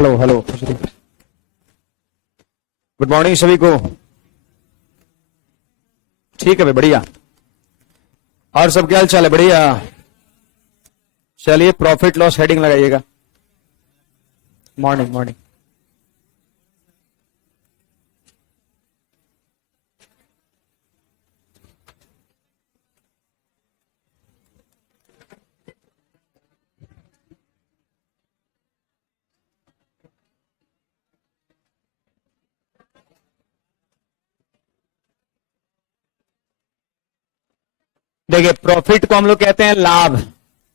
Hello hello, good morning सभी को। ठीक है भाई, बढ़िया। और सब क्या हाल चाल है? बढ़िया। चलिए प्रॉफिट लॉस हेडिंग लगाइएगा। Morning morning. देखिए, प्रॉफिट को हम लोग कहते हैं लाभ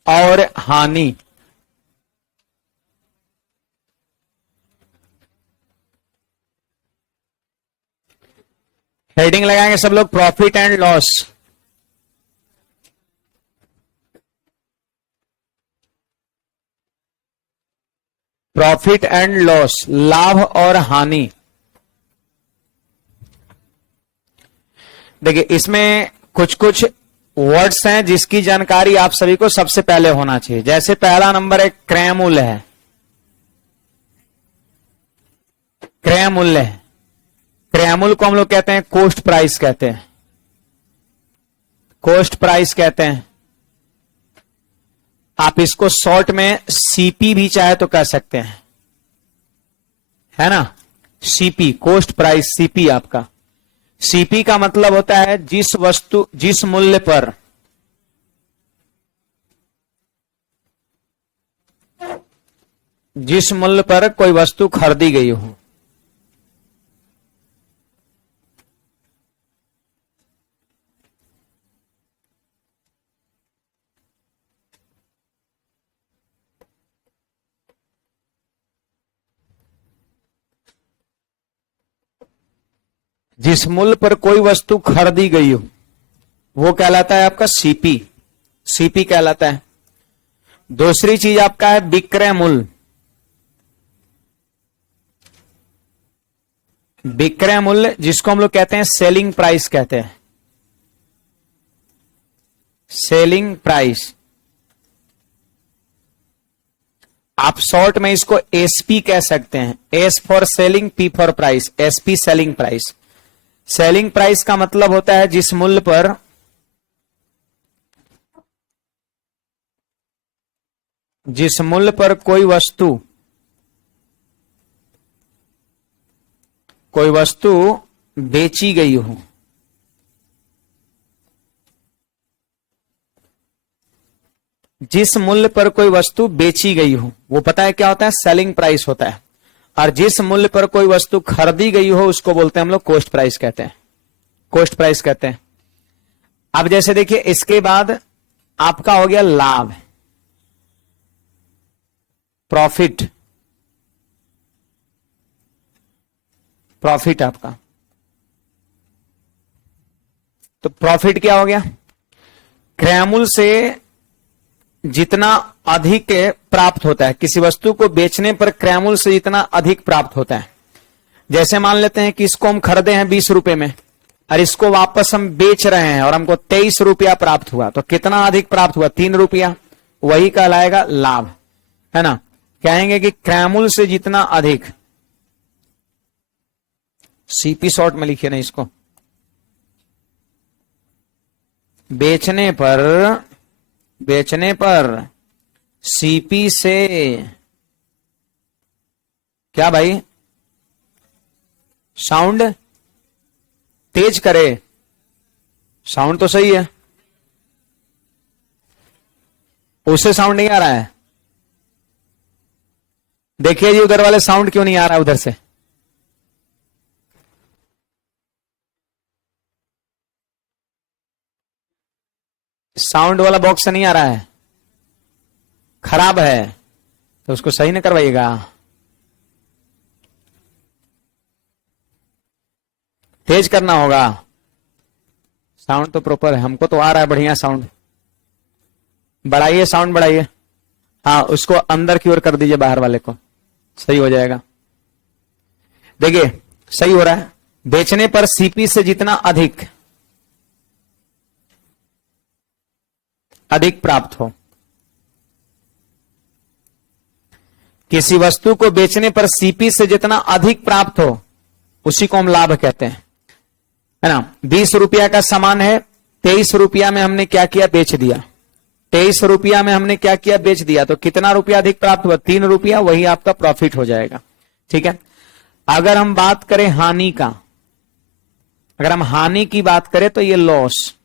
और हानि। हेडिंग लगाएंगे सब लोग, profit and loss. Profit and loss, लाभ और हानि। देखिए, इसमें कुछ कुछ वर्ड्स हैं जिसकी जानकारी आप सभी को सबसे पहले होना चाहिए। जैसे पहला नंबर है क्रय मूल्य है। क्रय मूल्य है। क्रय मूल्य को हम लोग कहते हैं कॉस्ट प्राइस कहते हैं। कॉस्ट प्राइस कहते हैं। आप इसको शॉर्ट में सीपी भी चाहे तो कह सकते हैं, है ना। सीपी, कॉस्ट प्राइस, सीपी आपका। सीपी का मतलब होता है जिस वस्तु, जिस मूल्य पर कोई वस्तु खरीदी गई हो। जिस मूल्य पर कोई वस्तु खरीदी गई हो वो कहलाता है आपका सीपी। सीपी कहलाता है। दूसरी चीज आपका है विक्रय मूल्य। विक्रय मूल्य जिसको हम लोग कहते हैं सेलिंग प्राइस कहते हैं। सेलिंग प्राइस, आप शॉर्ट में इसको एसपी कह सकते हैं। S for selling, P for price, SP selling price. Selling price का मतलब होता है जिस मूल्य पर कोई वस्तु बेची गई हो। जिस मूल्य पर कोई वस्तु बेची गई हो वो पता है क्या होता है? सेलिंग प्राइस होता है। और जिस मूल्य पर कोई वस्तु खरीदी गई हो उसको बोलते हैं हम लोग कॉस्ट प्राइस कहते हैं। कॉस्ट प्राइस कहते हैं। अब जैसे देखिए, इसके बाद आपका हो गया लाभ, प्रॉफिट। प्रॉफिट आपका, तो प्रॉफिट क्या हो गया? क्रय मूल्य से जितना अधिक प्राप्त होता है, किसी वस्तु को बेचने पर क्रय मूल्य से जितना अधिक प्राप्त होता है। जैसे मान लेते हैं कि इसको हम खरीदे हैं 20 रुपए में और इसको वापस हम बेच रहे हैं और हमको 23 रुपया प्राप्त हुआ, तो कितना अधिक प्राप्त हुआ? 3 रुपया। वही कहलाएगा लाभ, है ना। कहेंगे कि क्रय मूल्य से जितना अधिक, सीपी शॉर्ट में लिखिए ना इसको, बेचने पर सीपी से, क्या भाई, साउंड तेज करे। साउंड तो सही है, उससे साउंड नहीं आ रहा है। देखिए जी, उधर वाले साउंड क्यों नहीं आ रहा है उधर से? साउंड वाला बॉक्स से नहीं आ रहा है, खराब है, तो उसको सही ना करवाइएगा। तेज करना होगा। साउंड तो प्रॉपर है, हमको तो आ रहा है बढ़िया साउंड। बढ़ाइए, साउंड बढ़ाइए। हाँ, उसको अंदर की ओर कर दीजिए, बाहर वाले को, सही हो जाएगा। देखिए, सही हो रहा है। बेचने पर सीपी से जितना अधिक प्राप्त हो। किसी वस्तु को बेचने पर सीपी से जितना अधिक प्राप्त हो उसी को हम लाभ कहते हैं, है ना। 20 रुपया का सामान है, 23 रुपया में हमने क्या किया, बेच दिया। 23 रुपया में हमने क्या किया, बेच दिया, तो कितना रुपया अधिक प्राप्त हुआ, 3 रुपया, वही आपका प्रॉफिट हो जाएगा। ठीक है। अगर हम बात करें हानि का, अगर हम हानि की बात करें तो ये लॉस,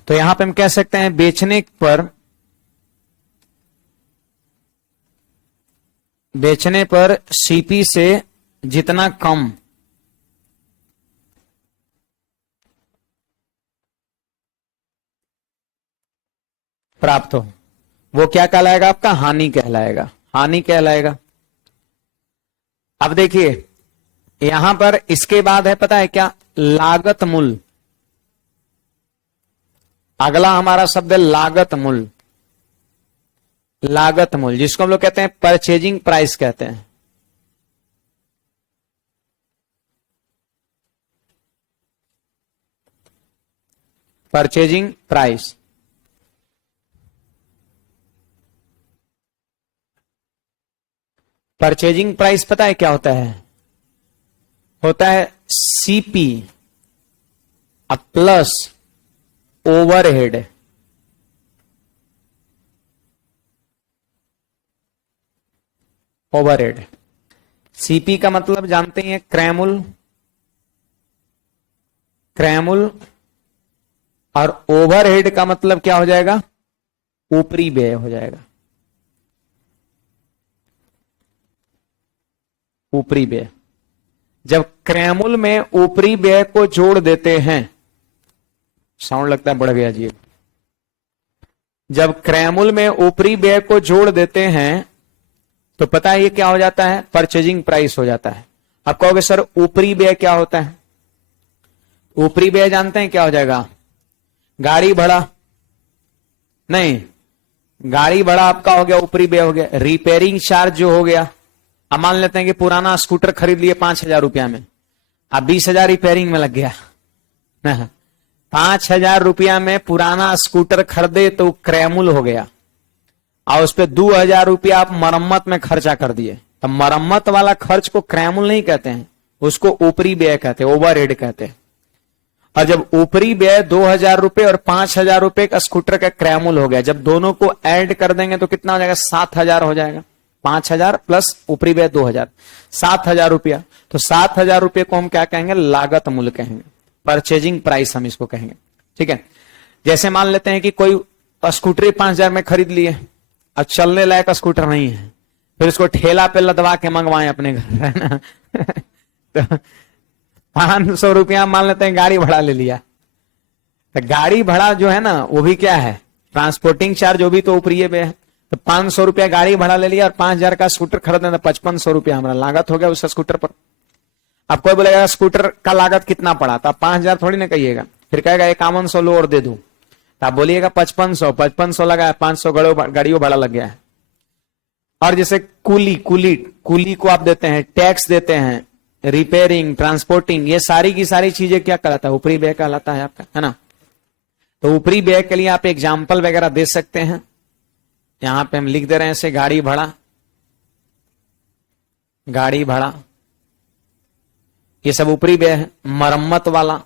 तो यहां पे हम कह सकते हैं बेचने पर सीपी से जितना कम प्राप्त हो वो क्या कहलाएगा, आपका हानि कहलाएगा, हानि कहलाएगा। अब देखिए यहां पर इसके बाद है, पता है क्या, लागत मूल्य। अगला हमारा शब्द है लागत मूल्य, लागत मूल्य जिसको हम लोग कहते हैं परचेजिंग प्राइस कहते हैं। परचेजिंग प्राइस, परचेजिंग प्राइस पता है क्या होता है, होता है CP plus overhead. Overhead, CP का मतलब जानते हैं क्रैमुल, क्रैमुल, और ओवरहेड का मतलब क्या हो जाएगा, ऊपरी व्यय हो जाएगा, ऊपरी व्यय। जब क्रैमुल में ऊपरी व्यय को जोड़ देते हैं, साउंड लगता है बढ़ गया जी, जब क्रैमुल में ऊपरी व्यय को जोड़ देते हैं तो पता है ये क्या हो जाता है, परचेजिंग प्राइस हो जाता है। आप कहोगे सर ऊपरी व्यय क्या होता है, ऊपरी व्यय जानते हैं क्या हो जाएगा, गाड़ी भाड़ा, नहीं, गाड़ी भाड़ा आपका हो गया ऊपरी व्यय हो गया। रिपेयरिंग चार्ज जो हो गया, अब मान लेते हैं कि पुराना स्कूटर खरीद लिए 5,000 रुपया में, अब 20,000 रिपेयरिंग में लग गया, 5,000 रुपया में पुराना स्कूटर खरीदे तो क्रैमुल हो गया, और उस पर 2,000 रुपया आप मरम्मत में खर्चा कर दिए, तो मरम्मत वाला खर्च को क्रैमुल नहीं कहते हैं, उसको ऊपरी व्यय कहते हैं, ओवरहेड कहते हैं। और जब ऊपरी व्यय 2,000 रुपये और 5,000 रुपये का स्कूटर का क्रैमुल हो गया, जब दोनों को ऐड कर देंगे तो कितना हो जाएगा, 7,000 हो जाएगा। 5,000 प्लस ऊपरी व्यय 2,000, 7,000 रुपया। तो 7,000 रुपये को हम क्या कहेंगे, लागत मूल्य कहेंगे, परचेजिंग प्राइस हम इसको कहेंगे। ठीक है। जैसे मान लेते हैं कि कोई स्कूटर 5,000 में खरीद लिए, अब चलने लायक स्कूटर नहीं है, फिर उसको ठेला पे लदवा के मंगवाएं अपने घर, है ना। तो 500 रुपया मान लेते हैं गाड़ी भाड़ा ले लिया, तो गाड़ी भाड़ा जो है ना वो भी क्या है, ट्रांसपोर्टिंग चार्ज, वो भी तो ऊपरी व्यय है। तो 500 रुपया गाड़ी भाड़ा ले लिया और 5,000 का स्कूटर खरीदने, तो 5500 रुपया हमारा लागत हो गया उस स्कूटर पर। अब कोई बोलेगा स्कूटर का लागत कितना पड़ा, तो 5,000 थोड़ी ना कहिएगा, फिर कहेगा 5100 लो और दे दूं, तो आप बोलिएगा 5500 लगा है, 500 गाड़ियों भाड़ा लग गया है। और जैसे कुली को आप देते हैं, टैक्स देते हैं, रिपेयरिंग, ट्रांसपोर्टिंग, ये सारी की सारी चीजें क्या कहलाता है, ऊपरी व्यय कहलाता है आपका, है ना। तो ऊपरी व्यय के लिए आप एग्जाम्पल वगैरह दे सकते हैं, यहां पे हम लिख दे रहे हैं ऐसे, गाड़ी भाड़ा, गाड़ी भाड़ा, ये सब ऊपरी व्यय है। मरम्मत वाला,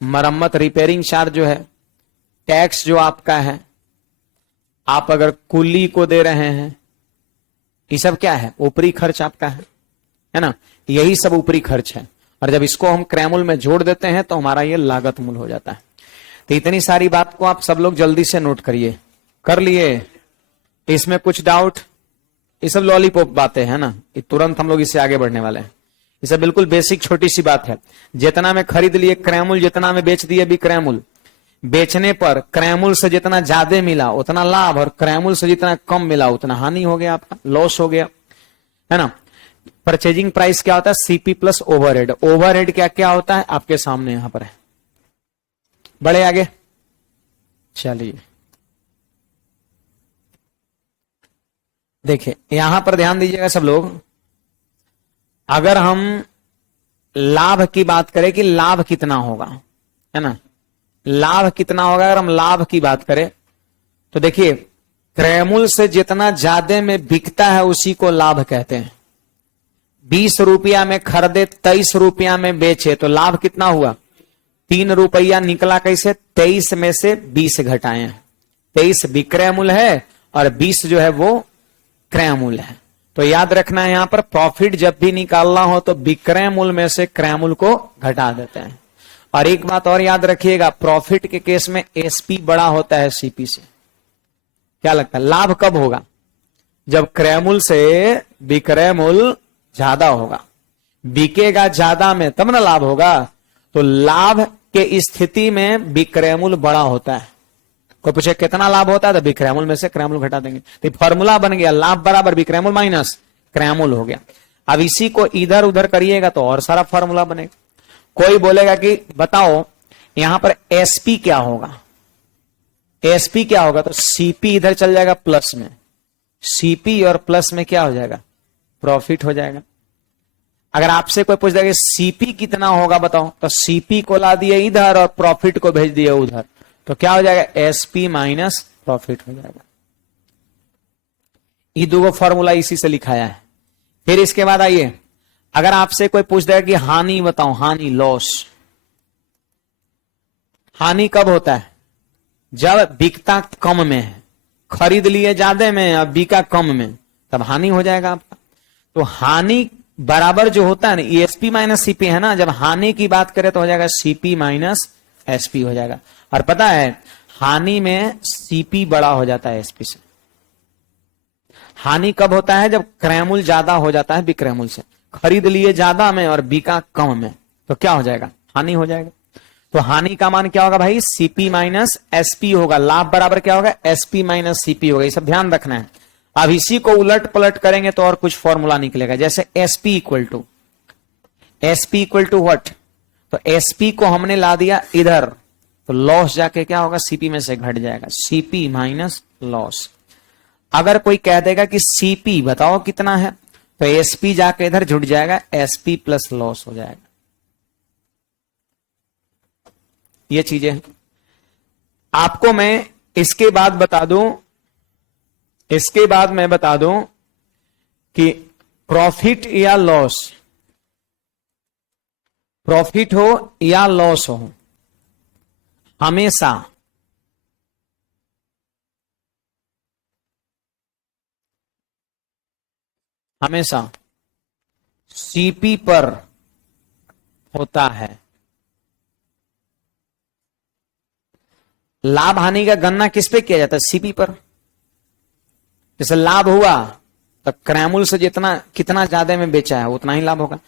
मरम्मत, रिपेयरिंग चार्ज जो है, टैक्स जो आपका है, आप अगर कुली को दे रहे हैं, ये सब क्या है, ऊपरी खर्च आपका है ना, यही सब ऊपरी खर्च है। और जब इसको हम क्रैमुल में जोड़ देते हैं तो हमारा ये लागत मूल्य हो जाता है। तो इतनी सारी बात को आप सब लोग जल्दी से नोट करिए, कर लिए, इसमें कुछ डाउट, ये सब लॉलीपॉप बातें है ना, ये तुरंत हम लोग इससे आगे बढ़ने वाले हैं। ये सब बिल्कुल बेसिक छोटी सी बात है। जितना में खरीद लिए क्रैमुल, जितना में बेच दिए भी क्रैमुल। बेचने पर क्रैमुल से जितना ज्यादा मिला उतना लाभ, और क्रैमुल से जितना कम मिला उतना हानि हो गया, आपका लॉस हो गया, है ना। परचेजिंग प्राइस क्या होता है, सीपी प्लस ओवरहेड। ओवरहेड क्या क्या होता है आपके सामने यहां पर है, बड़े आगे चलिए देखिए, यहां पर ध्यान दीजिएगा सब लोग। अगर हम लाभ की बात करें कि लाभ कितना होगा, है ना, लाभ कितना होगा, अगर हम लाभ की बात करें तो देखिए, क्रयमूल से जितना ज्यादा में बिकता है उसी को लाभ कहते हैं। 20 रुपया में खरीदे, 23 रुपया में बेचे, तो लाभ कितना हुआ? 3 रुपया निकला। कैसे? 23 में से 20 घटाए हैं। 23 विक्रय मूल्य है और 20 जो है वो क्रय मूल्य है। तो याद रखना है, यहां पर प्रॉफिट जब भी निकालना हो तो विक्रय मूल्य में से क्रय मूल्य को घटा देते हैं। और एक बात और याद रखिएगा, प्रॉफिट के केस में एसपी बड़ा होता है सीपी से। क्या लगता है लाभ कब होगा? जब क्रय मूल्य से विक्रय मूल्य ज्यादा होगा। बिकेगा ज्यादा में तब ना लाभ होगा। तो लाभ के स्थिति में विक्रय मूल्य बड़ा होता है। कोई पूछे कितना लाभ होता है, तो विक्रय मूल्य में से क्रय मूल्य घटा देंगे। तो फॉर्मूला बन गया, लाभ बराबर विक्रय मूल्य माइनस क्रय मूल्य हो गया। अब इसी को इधर उधर करिएगा तो और सारा फॉर्मूला बनेगा। कोई बोलेगा कि बताओ यहां पर एसपी क्या होगा? एसपी क्या होगा? तो सीपी इधर चल जाएगा प्लस में, सीपी और प्लस में क्या हो जाएगा? प्रॉफिट हो जाएगा। अगर आपसे कोई पूछ देगा सीपी कितना होगा बताओ, तो सीपी को ला दिए इधर और प्रॉफिट को भेज दिए उधर, तो क्या हो जाएगा? एसपी माइनस प्रॉफिट हो जाएगा। ये दो फॉर्मूला इसी से लिखाया है। फिर इसके बाद आइए, अगर आपसे कोई पूछ देगा कि हानि बताओ, हानि लॉस, हानि कब होता है? जब बिकता कम में है, खरीद लिए ज्यादा में और बिका कम में, तब हानि हो जाएगा आपका। तो हानि बराबर जो होता है ना, एसपी माइनस सीपी है ना, जब हानि की बात करें तो हो जाएगा सीपी माइनस एसपी हो जाएगा। और पता है हानि में सीपी बड़ा हो जाता है एसपी से। हानि कब होता है? जब क्रय मूल्य ज्यादा हो जाता है विक्रय मूल्य से, खरीद लिए ज्यादा में और बिका कम में, तो क्या हो जाएगा? हानि हो जाएगा। तो हानि का मान क्या होगा भाई? सीपी माइनस एसपी होगा। लाभ बराबर क्या होगा? एसपी माइनस सीपी होगा। ये सब ध्यान रखना है। अब इसी को उलट पलट करेंगे तो और कुछ फॉर्मूला निकलेगा। जैसे एसपी इक्वल टू व्हाट? तो एसपी को हमने ला दिया इधर, तो लॉस जाके क्या होगा? सीपी में से घट जाएगा, सीपी माइनस लॉस। अगर कोई कह देगा कि सीपी बताओ कितना है, तो एसपी जाके इधर जुड़ जाएगा, एसपी प्लस लॉस हो जाएगा। ये चीजें आपको मैं इसके बाद बता दूं, इसके बाद मैं बता दूं कि प्रॉफिट या लॉस, प्रॉफिट हो या लॉस हो, हमेशा हमेशा सीपी पर होता है। लाभ हानि का गणना किस पे किया जाता है? सीपी पर। जैसे लाभ हुआ तो क्रय मूल्य से जितना कितना ज्यादा में बेचा है उतना ही लाभ होगा।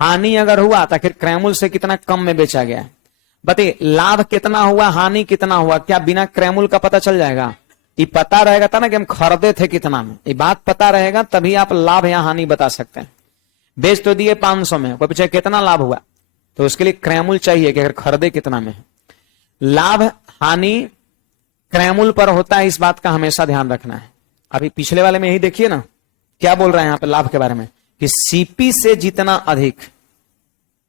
हानि अगर हुआ तो फिर क्रय मूल्य से कितना कम में बेचा गया है। बताइए लाभ कितना हुआ, हानि कितना हुआ, क्या बिना क्रय मूल्य का पता चल जाएगा? ये पता रहेगा था ना कि हम खरीदे थे कितना में, ये बात पता रहेगा तभी आप लाभ या हानि बता सकते हैं। बेच तो दिए 500 में, कोई पूछे कितना लाभ हुआ, तो उसके लिए क्रय मूल्य चाहिए कि अगर खरीदे कितना में है। लाभ हानि क्रय मूल्य पर होता है, इस बात का हमेशा ध्यान रखना है। अभी पिछले वाले में यही देखिए ना, क्या बोल रहे हैं यहां पे लाभ के बारे में, कि सीपी से जितना अधिक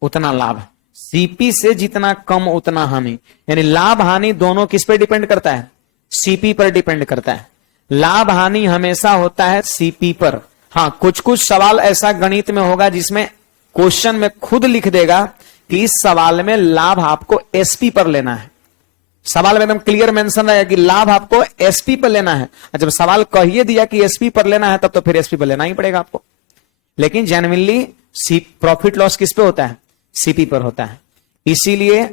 उतना लाभ, सीपी से जितना कम उतना हानि। यानी लाभ हानि दोनों किस पे डिपेंड करता है? सीपी पर डिपेंड करता है। लाभ हानि हमेशा होता है सीपी पर। हाँ, कुछ कुछ सवाल ऐसा गणित में होगा जिसमें क्वेश्चन में खुद लिख देगा कि इस सवाल में लाभ आपको एसपी पर लेना है। सवाल में एकदम क्लियर मेंशन रहेगा कि लाभ आपको एसपी पर लेना है। जब सवाल कहिए दिया कि एसपी पर लेना है, तब तो फिर एसपी पर लेना ही पड़ेगा आपको। लेकिन जेन्युइनली प्रॉफिट लॉस किस पे होता है? सीपी पर होता है। इसीलिए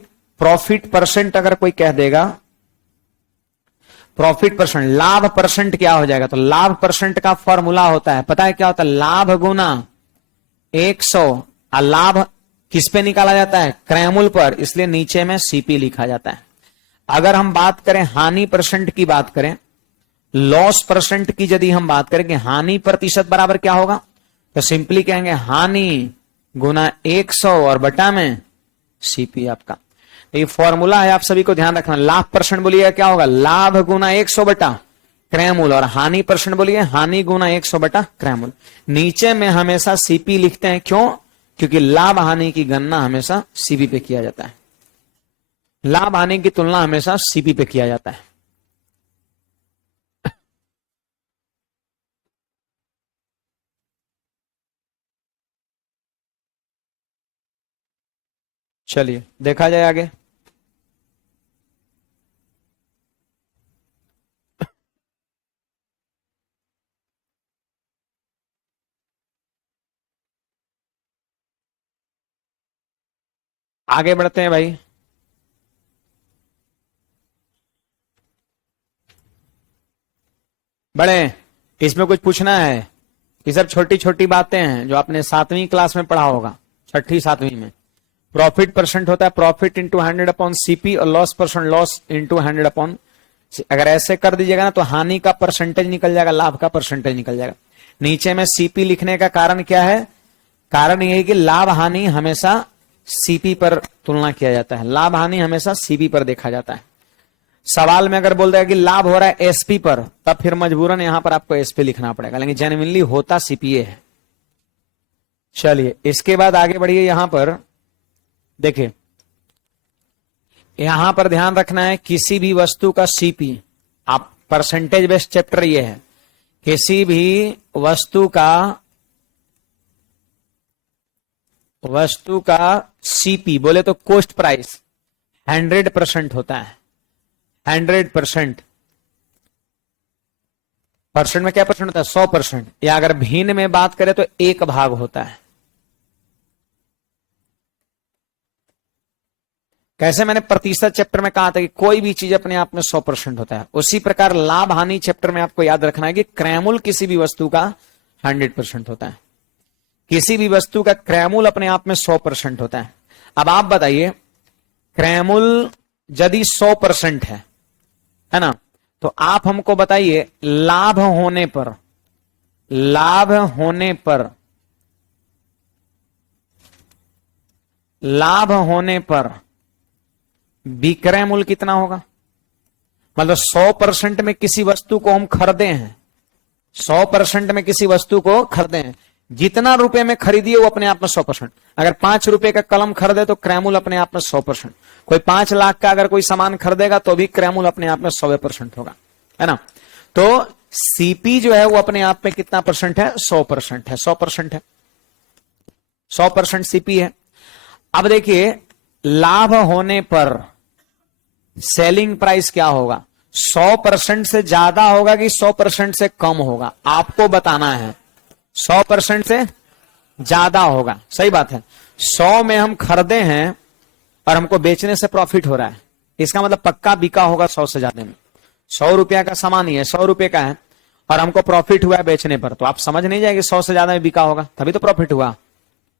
प्रॉफिट परसेंट अगर कोई कह देगा, प्रॉफिट परसेंट, लाभ परसेंट क्या हो जाएगा? तो लाभ परसेंट का फॉर्मूला होता है, पता है क्या होता है? लाभ गुना 100। और लाभ किस पे निकाला जाता है? क्रय मूल्य पर, इसलिए नीचे में सीपी लिखा जाता है। अगर हम बात करें हानि परसेंट की बात करें, लॉस परसेंट की यदि हम बात करें कि हानि प्रतिशत बराबर क्या होगा, तो सिंपली कहेंगे हानि गुना 100 और बटा में सीपी आपका। ये फॉर्मूला है, आप सभी को ध्यान रखना। लाभ परसेंट बोलिए क्या होगा? लाभ गुना 100 बटा क्रय मूल्य, और हानि परसेंट बोलिए हानि गुना 100 बटा क्रय मूल्य। नीचे में हमेशा सीपी लिखते हैं, क्यों? क्योंकि लाभ हानि की गणना हमेशा सीपी पे किया जाता है। लाभ हानि की तुलना हमेशा सीपी पे किया जाता है। चलिए देखा जाए आगे। आगे बढ़ते हैं भाई। बड़े, इसमें कुछ पूछना है? ये सब छोटी छोटी बातें हैं जो आपने 7वीं क्लास में पढ़ा होगा, 6ठी 7वीं में। प्रॉफिट परसेंट होता है प्रॉफिट इंटू 100 अपॉन सीपी, और loss percent loss into 100 upon. अगर ऐसे कर दीजिएगा ना तो हानि का परसेंटेज निकल जाएगा, लाभ का परसेंटेज निकल जाएगा। नीचे में सीपी लिखने का कारण क्या है? कारण यह है कि लाभ हानि हमेशा सीपी पर तुलना किया जाता है, लाभ हानि हमेशा सीपी पर देखा जाता है। सवाल में अगर बोल देगा कि लाभ हो रहा है एसपी पर, तब फिर मजबूरन यहां पर आपको एसपी लिखना पड़ेगा, लेकिन जेन्युइनली होता सीपीए है। चलिए इसके बाद आगे बढ़िए। यहां पर देखिए, यहां पर ध्यान रखना है किसी भी वस्तु का सीपी, आप परसेंटेज बेस्ड चैप्टर ये है, किसी भी वस्तु का सीपी बोले तो कॉस्ट प्राइस 100% होता है। 100% परसेंट में क्या परसेंट होता है? 100%। या अगर भिन्न में बात करें तो 1 भाग होता है। कैसे? मैंने प्रतिशत चैप्टर में कहा था कि कोई भी चीज अपने आप में 100% होता है, उसी प्रकार लाभ हानि चैप्टर में आपको याद रखना है कि क्रयमूल किसी भी वस्तु का 100% होता है। किसी भी वस्तु का क्रयमूल अपने आप में 100% होता है। अब आप बताइए, क्रयमूल यदि 100% है ना, तो आप हमको बताइए लाभ होने पर विक्रय मूल्य कितना होगा? मतलब 100% में किसी वस्तु को हम खरीदे हैं, 100% में किसी वस्तु को खरीदे हैं, जितना रुपए में खरीदिए वो अपने आप में 100%। अगर 5 रुपए का कलम खरीदे तो क्रयमूल्य अपने आप में 100%। कोई 5 लाख का अगर कोई सामान खरीदेगा तो भी क्रयमूल्य अपने आप में 100% होगा, है ना। तो सीपी जो है वो अपने आप में कितना परसेंट है? 100% है। 100% है, 100% सीपी है। अब देखिए, लाभ होने पर सेलिंग प्राइस क्या होगा? 100% से ज्यादा होगा कि 100% से कम होगा? आपको बताना है। 100% से ज्यादा होगा, सही बात है। 100 में हम खरीदे हैं और हमको बेचने से प्रॉफिट हो रहा है, इसका मतलब पक्का बिका होगा 100 से ज्यादा में। 100 रुपया का सामान ही है, 100 रुपए का है और हमको प्रॉफिट हुआ है बेचने पर, तो आप समझ नहीं जाएंगे 100 से ज्यादा में बिका होगा तभी तो प्रॉफिट हुआ,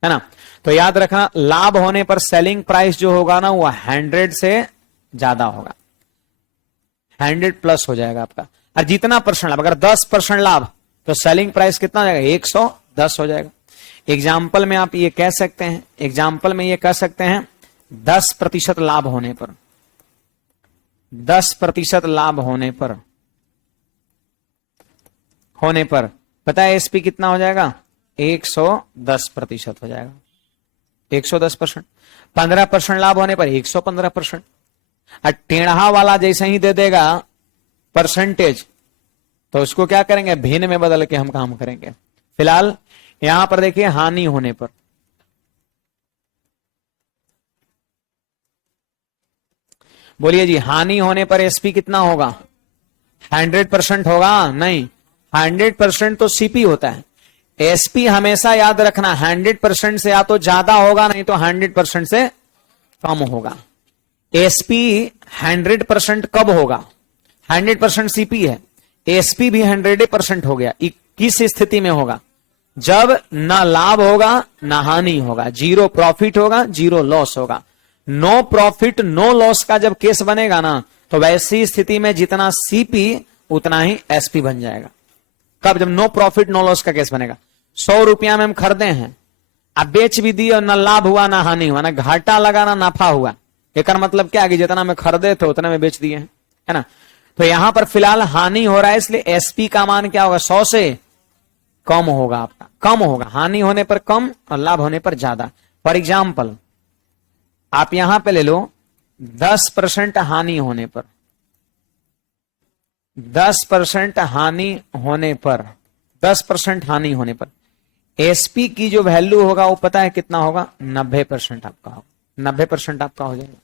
है ना। तो याद रखना, लाभ होने पर सेलिंग प्राइस जो होगा ना वो 100 से ज्यादा होगा, 100 प्लस हो जाएगा आपका। और जितना परसेंट लाभ, अगर 10% लाभ तो सेलिंग प्राइस कितना हो जाएगा? 110 हो जाएगा। एग्जाम्पल में आप ये कह सकते हैं, 10% लाभ होने पर, 10% लाभ होने पर पता है एसपी कितना हो जाएगा? 110% हो जाएगा, 110%। 15% लाभ होने पर 115%। और टेढ़ा वाला जैसे ही दे देगा परसेंटेज तो उसको क्या करेंगे? भिन्न में बदल के हम काम करेंगे। फिलहाल यहां पर देखिए, हानि होने पर, बोलिए जी, हानि होने पर एसपी कितना होगा? 100% होगा? नहीं, 100% तो सीपी होता है। एसपी हमेशा याद रखना 100% से या तो ज्यादा होगा, नहीं तो 100% से कम होगा। एसपी 100% कब होगा? 100% सीपी है, एसपी भी 100% हो गया। किस स्थिति में होगा? जब ना लाभ होगा ना हानि होगा, जीरो प्रॉफिट होगा, जीरो लॉस होगा। नो प्रॉफिट नो लॉस का जब केस बनेगा ना, तो वैसी स्थिति में जितना सीपी उतना ही एसपी बन जाएगा। कब? जब नो प्रॉफिट नो लॉस का केस बनेगा। 100 रुपया में हम खरीदे हैं, अब बेच भी दिए और ना लाभ हुआ ना हानि हुआ, ना घाटा लगा ना नफा हुआ। एक मतलब क्या कि जितना में खरीदे थे उतना में बेच दिए हैं, है ना। तो यहां पर फिलहाल हानि हो रहा है, इसलिए एसपी का मान क्या होगा? 100 से कम होगा आपका, कम होगा। हानि होने पर कम और लाभ होने पर ज्यादा। फॉर एग्जाम्पल आप यहां पे ले लो, 10% हानि होने पर, 10% हानि होने पर, 10% हानि होने पर एसपी की जो वैल्यू होगा वो पता है कितना होगा? 90% आपका होगा। 90% आपका हो जाएगा।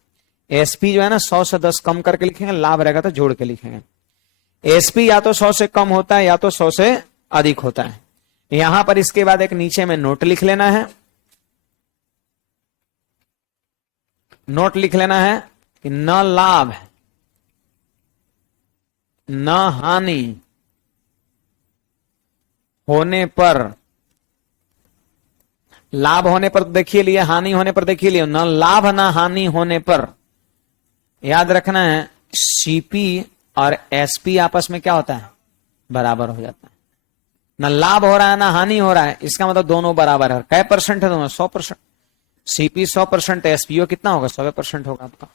एसपी जो है ना 100 से 10 कम करके लिखेंगे, लाभ रहेगा तो जोड़ के लिखेंगे। एसपी या तो 100 से कम होता है या तो 100 से अधिक होता है। यहां पर इसके बाद एक नीचे में नोट लिख लेना है, नोट लिख लेना है कि न लाभ न हानि होने पर, लाभ होने पर देखिए लिए, हानि होने पर देखिए लिए, न लाभ न हानि होने पर, याद रखना है सीपी और एसपी आपस में क्या होता है, बराबर हो जाता है। न लाभ हो रहा है ना हानि हो रहा है, इसका मतलब दोनों बराबर है। कै परसेंट है दोनों, 100%। सीपी 100%, एसपीओ कितना होगा, 100% होगा आपका।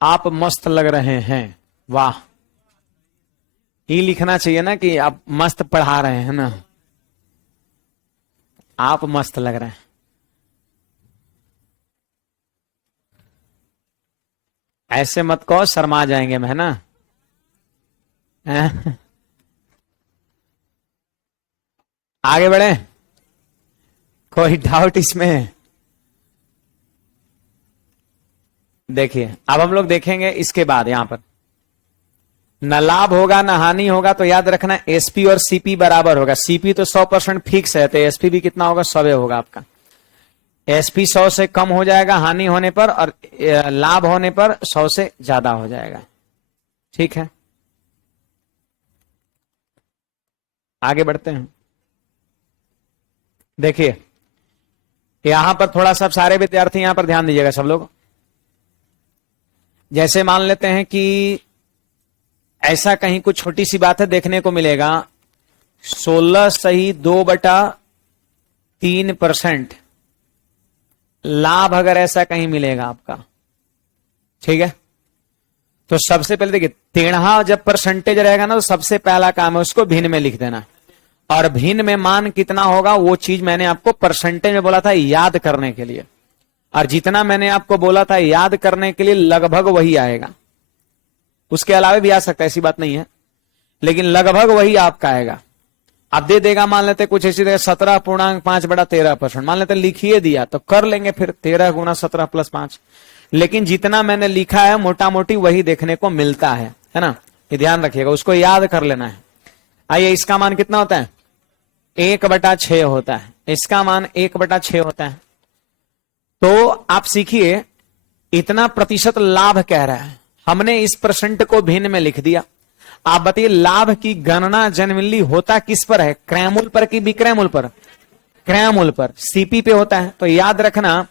आप मस्त लग रहे हैं, वाह। ये लिखना चाहिए ना कि आप मस्त पढ़ा रहे हैं ना, आप मस्त लग रहे हैं। ऐसे मत कहो, शर्मा जाएंगे मैं, है ना। आगे बढ़े, कोई डाउट इसमें? देखिए अब हम लोग देखेंगे इसके बाद, यहां पर न लाभ होगा न हानि होगा, तो याद रखना एसपी और सीपी बराबर होगा। सीपी तो 100% फिक्स है, तो एसपी भी कितना होगा, 100 होगा आपका। एसपी 100 से कम हो जाएगा हानि होने पर, और लाभ होने पर 100 से ज्यादा हो जाएगा। ठीक है, आगे बढ़ते हैं। देखिए यहां पर थोड़ा सा सारे विद्यार्थी यहां पर ध्यान दीजिएगा सब लोग। जैसे मान लेते हैं कि ऐसा कहीं कुछ छोटी सी बात है, देखने को मिलेगा 16 सही 2/3% लाभ, अगर ऐसा कहीं मिलेगा आपका, ठीक है। तो सबसे पहले देखिए, टेढ़ा जब परसेंटेज रहेगा ना, तो सबसे पहला काम है उसको भिन्न में लिख देना, और भिन्न में मान कितना होगा वो चीज मैंने आपको परसेंटेज में बोला था याद करने के लिए, और जितना मैंने आपको बोला था याद करने के लिए लगभग वही आएगा। उसके अलावा भी आ सकता है, ऐसी बात नहीं है, लेकिन लगभग वही आपका आएगा। अब दे देगा, मान लेते कुछ ऐसी 17.5/13%, मान लेते लिखिए दिया तो कर लेंगे फिर 13 गुना 17 + 5, लेकिन जितना मैंने लिखा है मोटा मोटी वही देखने को मिलता है ना। ये ध्यान रखिएगा, उसको याद कर लेना है। आइए, इसका मान कितना होता है, 1/6 होता है। इसका मान 1/6 होता है। तो आप सीखिए, इतना प्रतिशत लाभ कह रहा है, हमने इस परसेंट को भिन्न में लिख दिया। आप बताइए लाभ की गणना जनरली होता किस पर है, क्रयमूल पर कि विक्रयमूल पर? क्रयमूल पर, सीपी पे होता है। तो याद रखना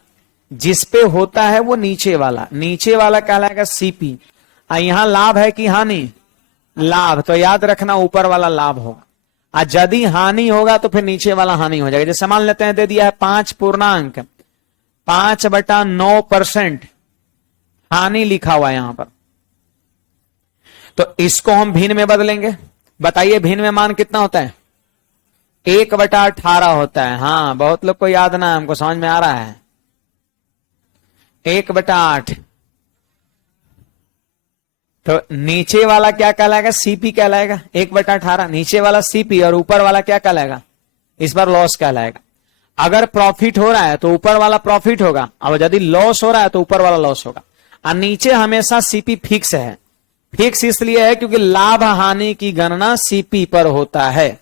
जिस पे होता है वो नीचे वाला कहलाएगा सीपी। यहां लाभ है कि हानि, लाभ, तो याद रखना ऊपर वाला लाभ होगा। यदि हानि होगा तो फिर नीचे वाला हानि हो जाएगा। जैसे मान लेते हैं दे दिया है 5.9% हानि लिखा हुआ है यहां पर, तो इसको हम भिन्न में बदलेंगे। बताइए भिन्न में मान कितना होता है, 1/18 होता है। हाँ, बहुत लोग को याद ना, हमको समझ में आ रहा है, 1/8। तो नीचे वाला क्या कहलाएगा, सीपी कहलाएगा, 1/18 नीचे वाला सीपी, और ऊपर वाला क्या कहलाएगा, इस बार लॉस कहलाएगा। अगर प्रॉफिट हो रहा है तो ऊपर वाला प्रॉफिट होगा, और यदि लॉस हो रहा है तो ऊपर वाला लॉस होगा। और नीचे हमेशा सीपी फिक्स है। फिक्स इसलिए है क्योंकि लाभ हानि की गणना सीपी पर होता है,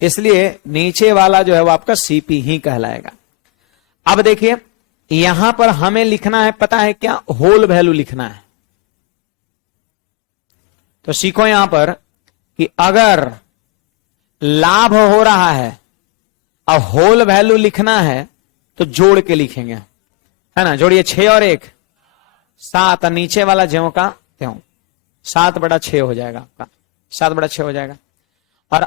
इसलिए नीचे वाला जो है वो आपका सीपी ही कहलाएगा। अब देखिए यहां पर हमें लिखना है, पता है क्या, होल वैल्यू लिखना है। तो सीखो यहां पर कि अगर लाभ हो रहा है और होल वैल्यू लिखना है तो जोड़ के लिखेंगे, है ना। जोड़िए, 6 और 1 7, और नीचे वाला ज्यों का त्यों 7/6 हो जाएगा आपका, 7/6 हो जाएगा। और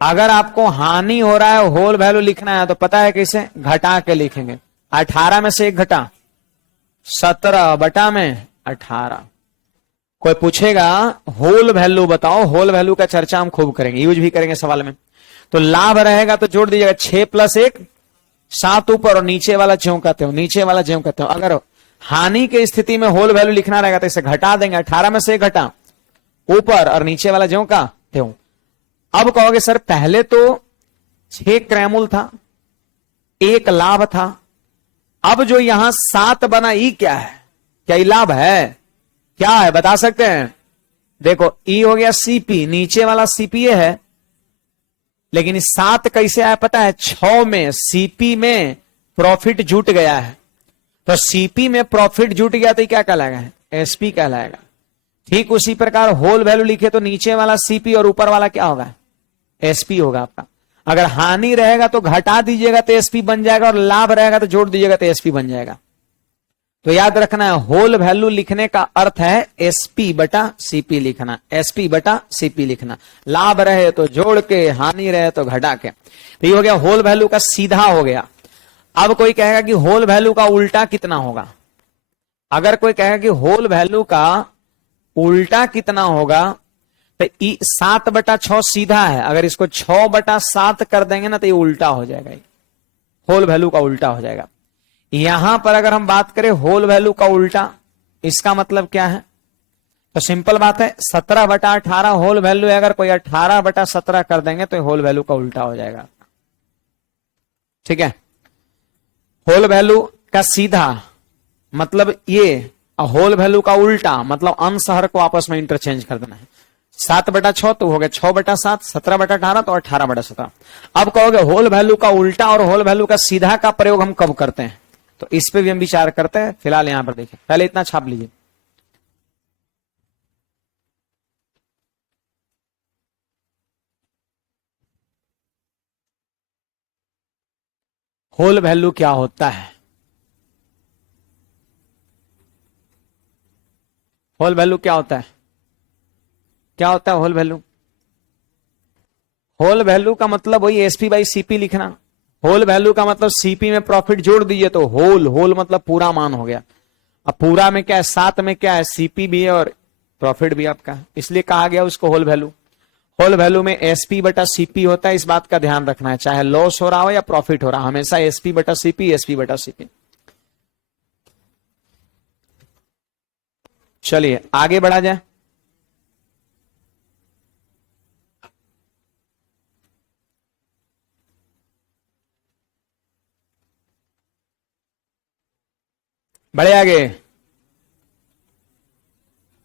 अगर आपको हानि हो रहा है, होल वैल्यू लिखना है, तो पता है कैसे, घटा के लिखेंगे। 18 में से 1 घटा, 17/18। कोई पूछेगा होल वैल्यू बताओ, होल वैल्यू का चर्चा हम खूब करेंगे, यूज भी करेंगे सवाल में। तो लाभ रहेगा तो जोड़ दीजिएगा, 6 + 1 7 ऊपर, और नीचे वाला ज्यों कहते हो, नीचे वाला ज्यों कहते हो। अगर हानि की स्थिति में होल वैल्यू लिखना रहेगा तो इसे घटा देंगे, 18 में से घटा ऊपर और नीचे वाला ज्यों का त्यों। अब कहोगे सर पहले तो 6 क्रैमुल था, 1 लाभ था, अब जो यहां 7 बना ई क्या है? क्या ई लाभ है? क्या है बता सकते हैं? देखो ई हो गया सीपी, नीचे वाला सीपीए है, लेकिन 7 कैसे आया पता है? 6 में सीपी में प्रॉफिट जुट गया है, तो सीपी में प्रॉफिट जुट गया तो क्या कहलाएगा? एसपी कहलाएगा। ठीक उसी प्रकार होल वैल्यू लिखे तो नीचे वाला सीपी और ऊपर वाला क्या होगा? एसपी होगा आपका। अगर हानि रहेगा तो घटा दीजिएगा तो एसपी बन जाएगा, और लाभ रहेगा तो जोड़ दीजिएगा तो एसपी बन जाएगा। तो याद रखना है होल वैल्यू लिखने का अर्थ है एसपी बटा सीपी लिखना, एसपी बटा सीपी लिखना। लाभ रहे तो जोड़ के, हानि रहे तो घटा के। तो ये हो गया होल वैल्यू का सीधा हो गया। अब कोई कहेगा कि होल वैल्यू का उल्टा कितना होगा? अगर कोई कहेगा कि होल वैल्यू का उल्टा कितना होगा, तो 7/6 सीधा है, अगर इसको 6/7 कर देंगे ना तो ये उल्टा हो जाएगा, होल वैल्यू का उल्टा हो जाएगा। यहां पर अगर हम बात करें होल वैल्यू का उल्टा, इसका मतलब क्या है? तो सिंपल बात है, 17/18 होल वैल्यू है, अगर कोई 18/17 कर देंगे तो होल वैल्यू का उल्टा हो जाएगा। ठीक है, होल वैल्यू का सीधा मतलब ये, होल वैल्यू का उल्टा मतलब अंश हर को आपस में इंटरचेंज कर देना है। 7/6 तो हो गया 6/7, 17/18 तो 18/17। अब कहोगे होल वैल्यू का उल्टा और होल वैल्यू का सीधा का प्रयोग हम कब करते हैं? तो इस पे भी हम विचार करते हैं। फिलहाल यहां पर देखिए, पहले इतना छाप लीजिए। होल वैल्यू क्या होता है? होल वैल्यू क्या होता है? क्या होता है होल वैल्यू? होल वैल्यू का मतलब वही एसपी बाई सीपी लिखना। होल वैल्यू का मतलब सीपी में प्रॉफिट जोड़ दीजिए तो होल, होल मतलब पूरा मान हो गया। अब पूरा में क्या है? 7 में क्या है? सीपी भी है और प्रॉफिट भी आपका है, इसलिए कहा गया उसको होल वैल्यू। होल वैल्यू में एसपी बटा सीपी होता है, इस बात का ध्यान रखना है, चाहे लॉस हो रहा हो या प्रॉफिट हो रहा, हमेशा एसपी बटा सीपी, एसपी बटा सीपी। चलिए आगे बढ़ा जाए। बढ़े आगे।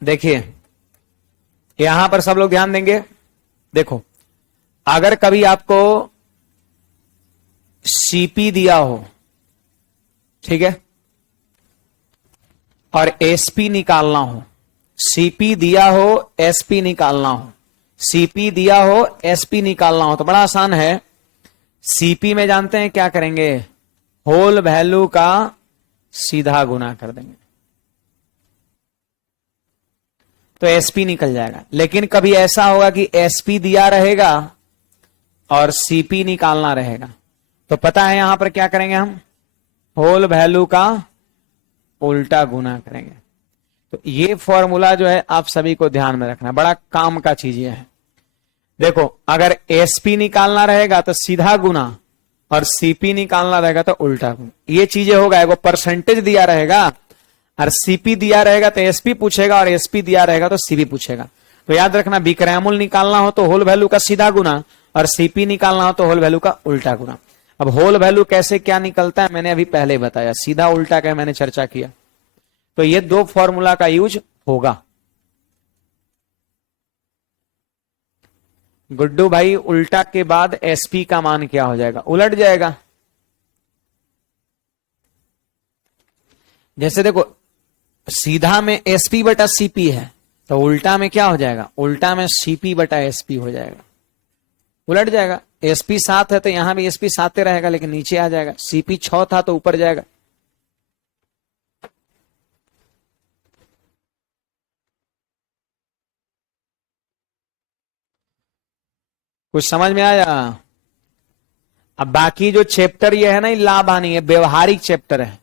देखिए यहां पर सब लोग ध्यान देंगे। देखो अगर कभी आपको सीपी दिया हो, ठीक है, और एसपी निकालना हो, सीपी दिया हो एसपी निकालना हो, सीपी दिया हो एसपी निकालना हो, तो बड़ा आसान है। सीपी में जानते हैं क्या करेंगे? होल वैल्यू का सीधा गुना कर देंगे तो एसपी निकल जाएगा। लेकिन कभी ऐसा होगा कि एसपी दिया रहेगा और सीपी निकालना रहेगा, तो पता है यहां पर क्या करेंगे हम? होल वैल्यू का उल्टा गुना करेंगे। तो ये फॉर्मूला जो है आप सभी को ध्यान में रखना, बड़ा काम का चीज ये है। देखो अगर एसपी निकालना रहेगा तो सीधा गुना, और सीपी निकालना रहेगा तो उल्टा गुना। ये चीजें होगा, एगो परसेंटेज दिया रहेगा और सीपी दिया रहेगा तो एसपी पूछेगा, और एसपी दिया रहेगा तो सीपी पूछेगा। तो याद रखना, विक्रयमूल्य निकालना हो तो होल वैल्यू का सीधा गुना, और सीपी निकालना हो तो होल वैल्यू का उल्टा गुना। अब होल वैल्यू कैसे क्या निकलता है मैंने अभी पहले बताया, सीधा उल्टा का मैंने चर्चा किया। तो ये 2 फॉर्मूला का यूज होगा। गुड्डू भाई उल्टा के बाद एसपी का मान क्या हो जाएगा? उलट जाएगा। जैसे देखो सीधा में एसपी बटा सीपी है, तो उल्टा में क्या हो जाएगा? उल्टा में सीपी बटा एसपी हो जाएगा, उलट जाएगा। एसपी 7 है तो यहां भी एसपी 7 रहेगा, लेकिन नीचे आ जाएगा। सीपी 6 था तो ऊपर जाएगा। कुछ समझ में आया? अब बाकी जो चैप्टर ये है ना, लाभ हानि है, व्यवहारिक चैप्टर है,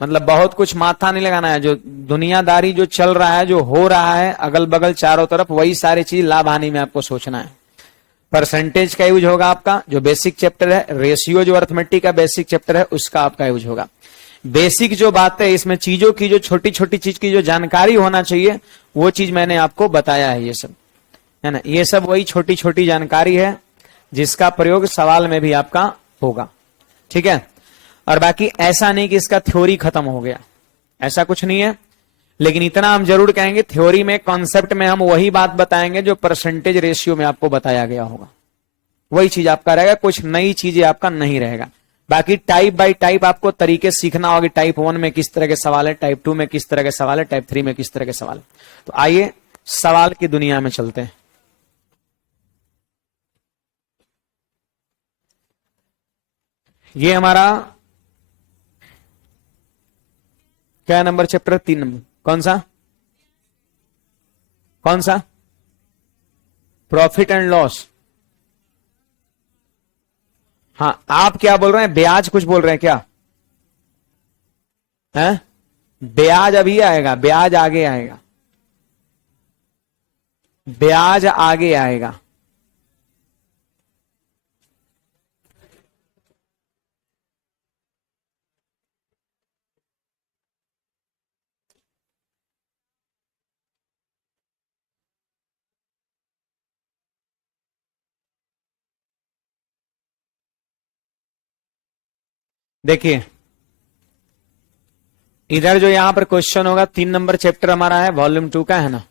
मतलब बहुत कुछ माथा नहीं लगाना है। जो दुनियादारी जो चल रहा है, जो हो रहा है अगल बगल चारों तरफ, वही सारी चीज लाभ हानि में आपको सोचना है। परसेंटेज का यूज होगा आपका, जो बेसिक चैप्टर है। रेशियो जो अर्थमेटिक का बेसिक चैप्टर है उसका आपका यूज होगा। बेसिक जो बात है इसमें, चीजों की जो छोटी छोटी चीज की जो जानकारी होना चाहिए वो चीज मैंने आपको बताया है। ये सब है ना, ये सब वही छोटी छोटी जानकारी है जिसका प्रयोग सवाल में भी आपका होगा। ठीक है, और बाकी ऐसा नहीं कि इसका थ्योरी खत्म हो गया, ऐसा कुछ नहीं है। लेकिन इतना हम जरूर कहेंगे, थ्योरी में कॉन्सेप्ट में हम वही बात बताएंगे जो परसेंटेज रेशियो में आपको बताया गया होगा, वही चीज आपका रहेगा, कुछ नई चीजें आपका नहीं रहेगा। बाकी टाइप बाय टाइप आपको तरीके सीखना होगा। टाइप 1 में किस तरह के सवाल है, टाइप 2 में किस तरह के सवाल है, टाइप 3 में किस तरह के सवाल है। तो आइए सवाल की दुनिया में चलते हैं। ये हमारा क्या नंबर चैप्टर, 3 नंबर, कौन सा कौन सा? Profit and loss. हाँ, आप क्या बोल रहे हैं, ब्याज कुछ बोल रहे हैं क्या? हैं? ब्याज अभी आएगा, ब्याज आगे आएगा, ब्याज आगे आएगा। देखिए इधर जो यहां पर क्वेश्चन होगा, 3 नंबर चैप्टर हमारा है, वॉल्यूम 2 का है ना।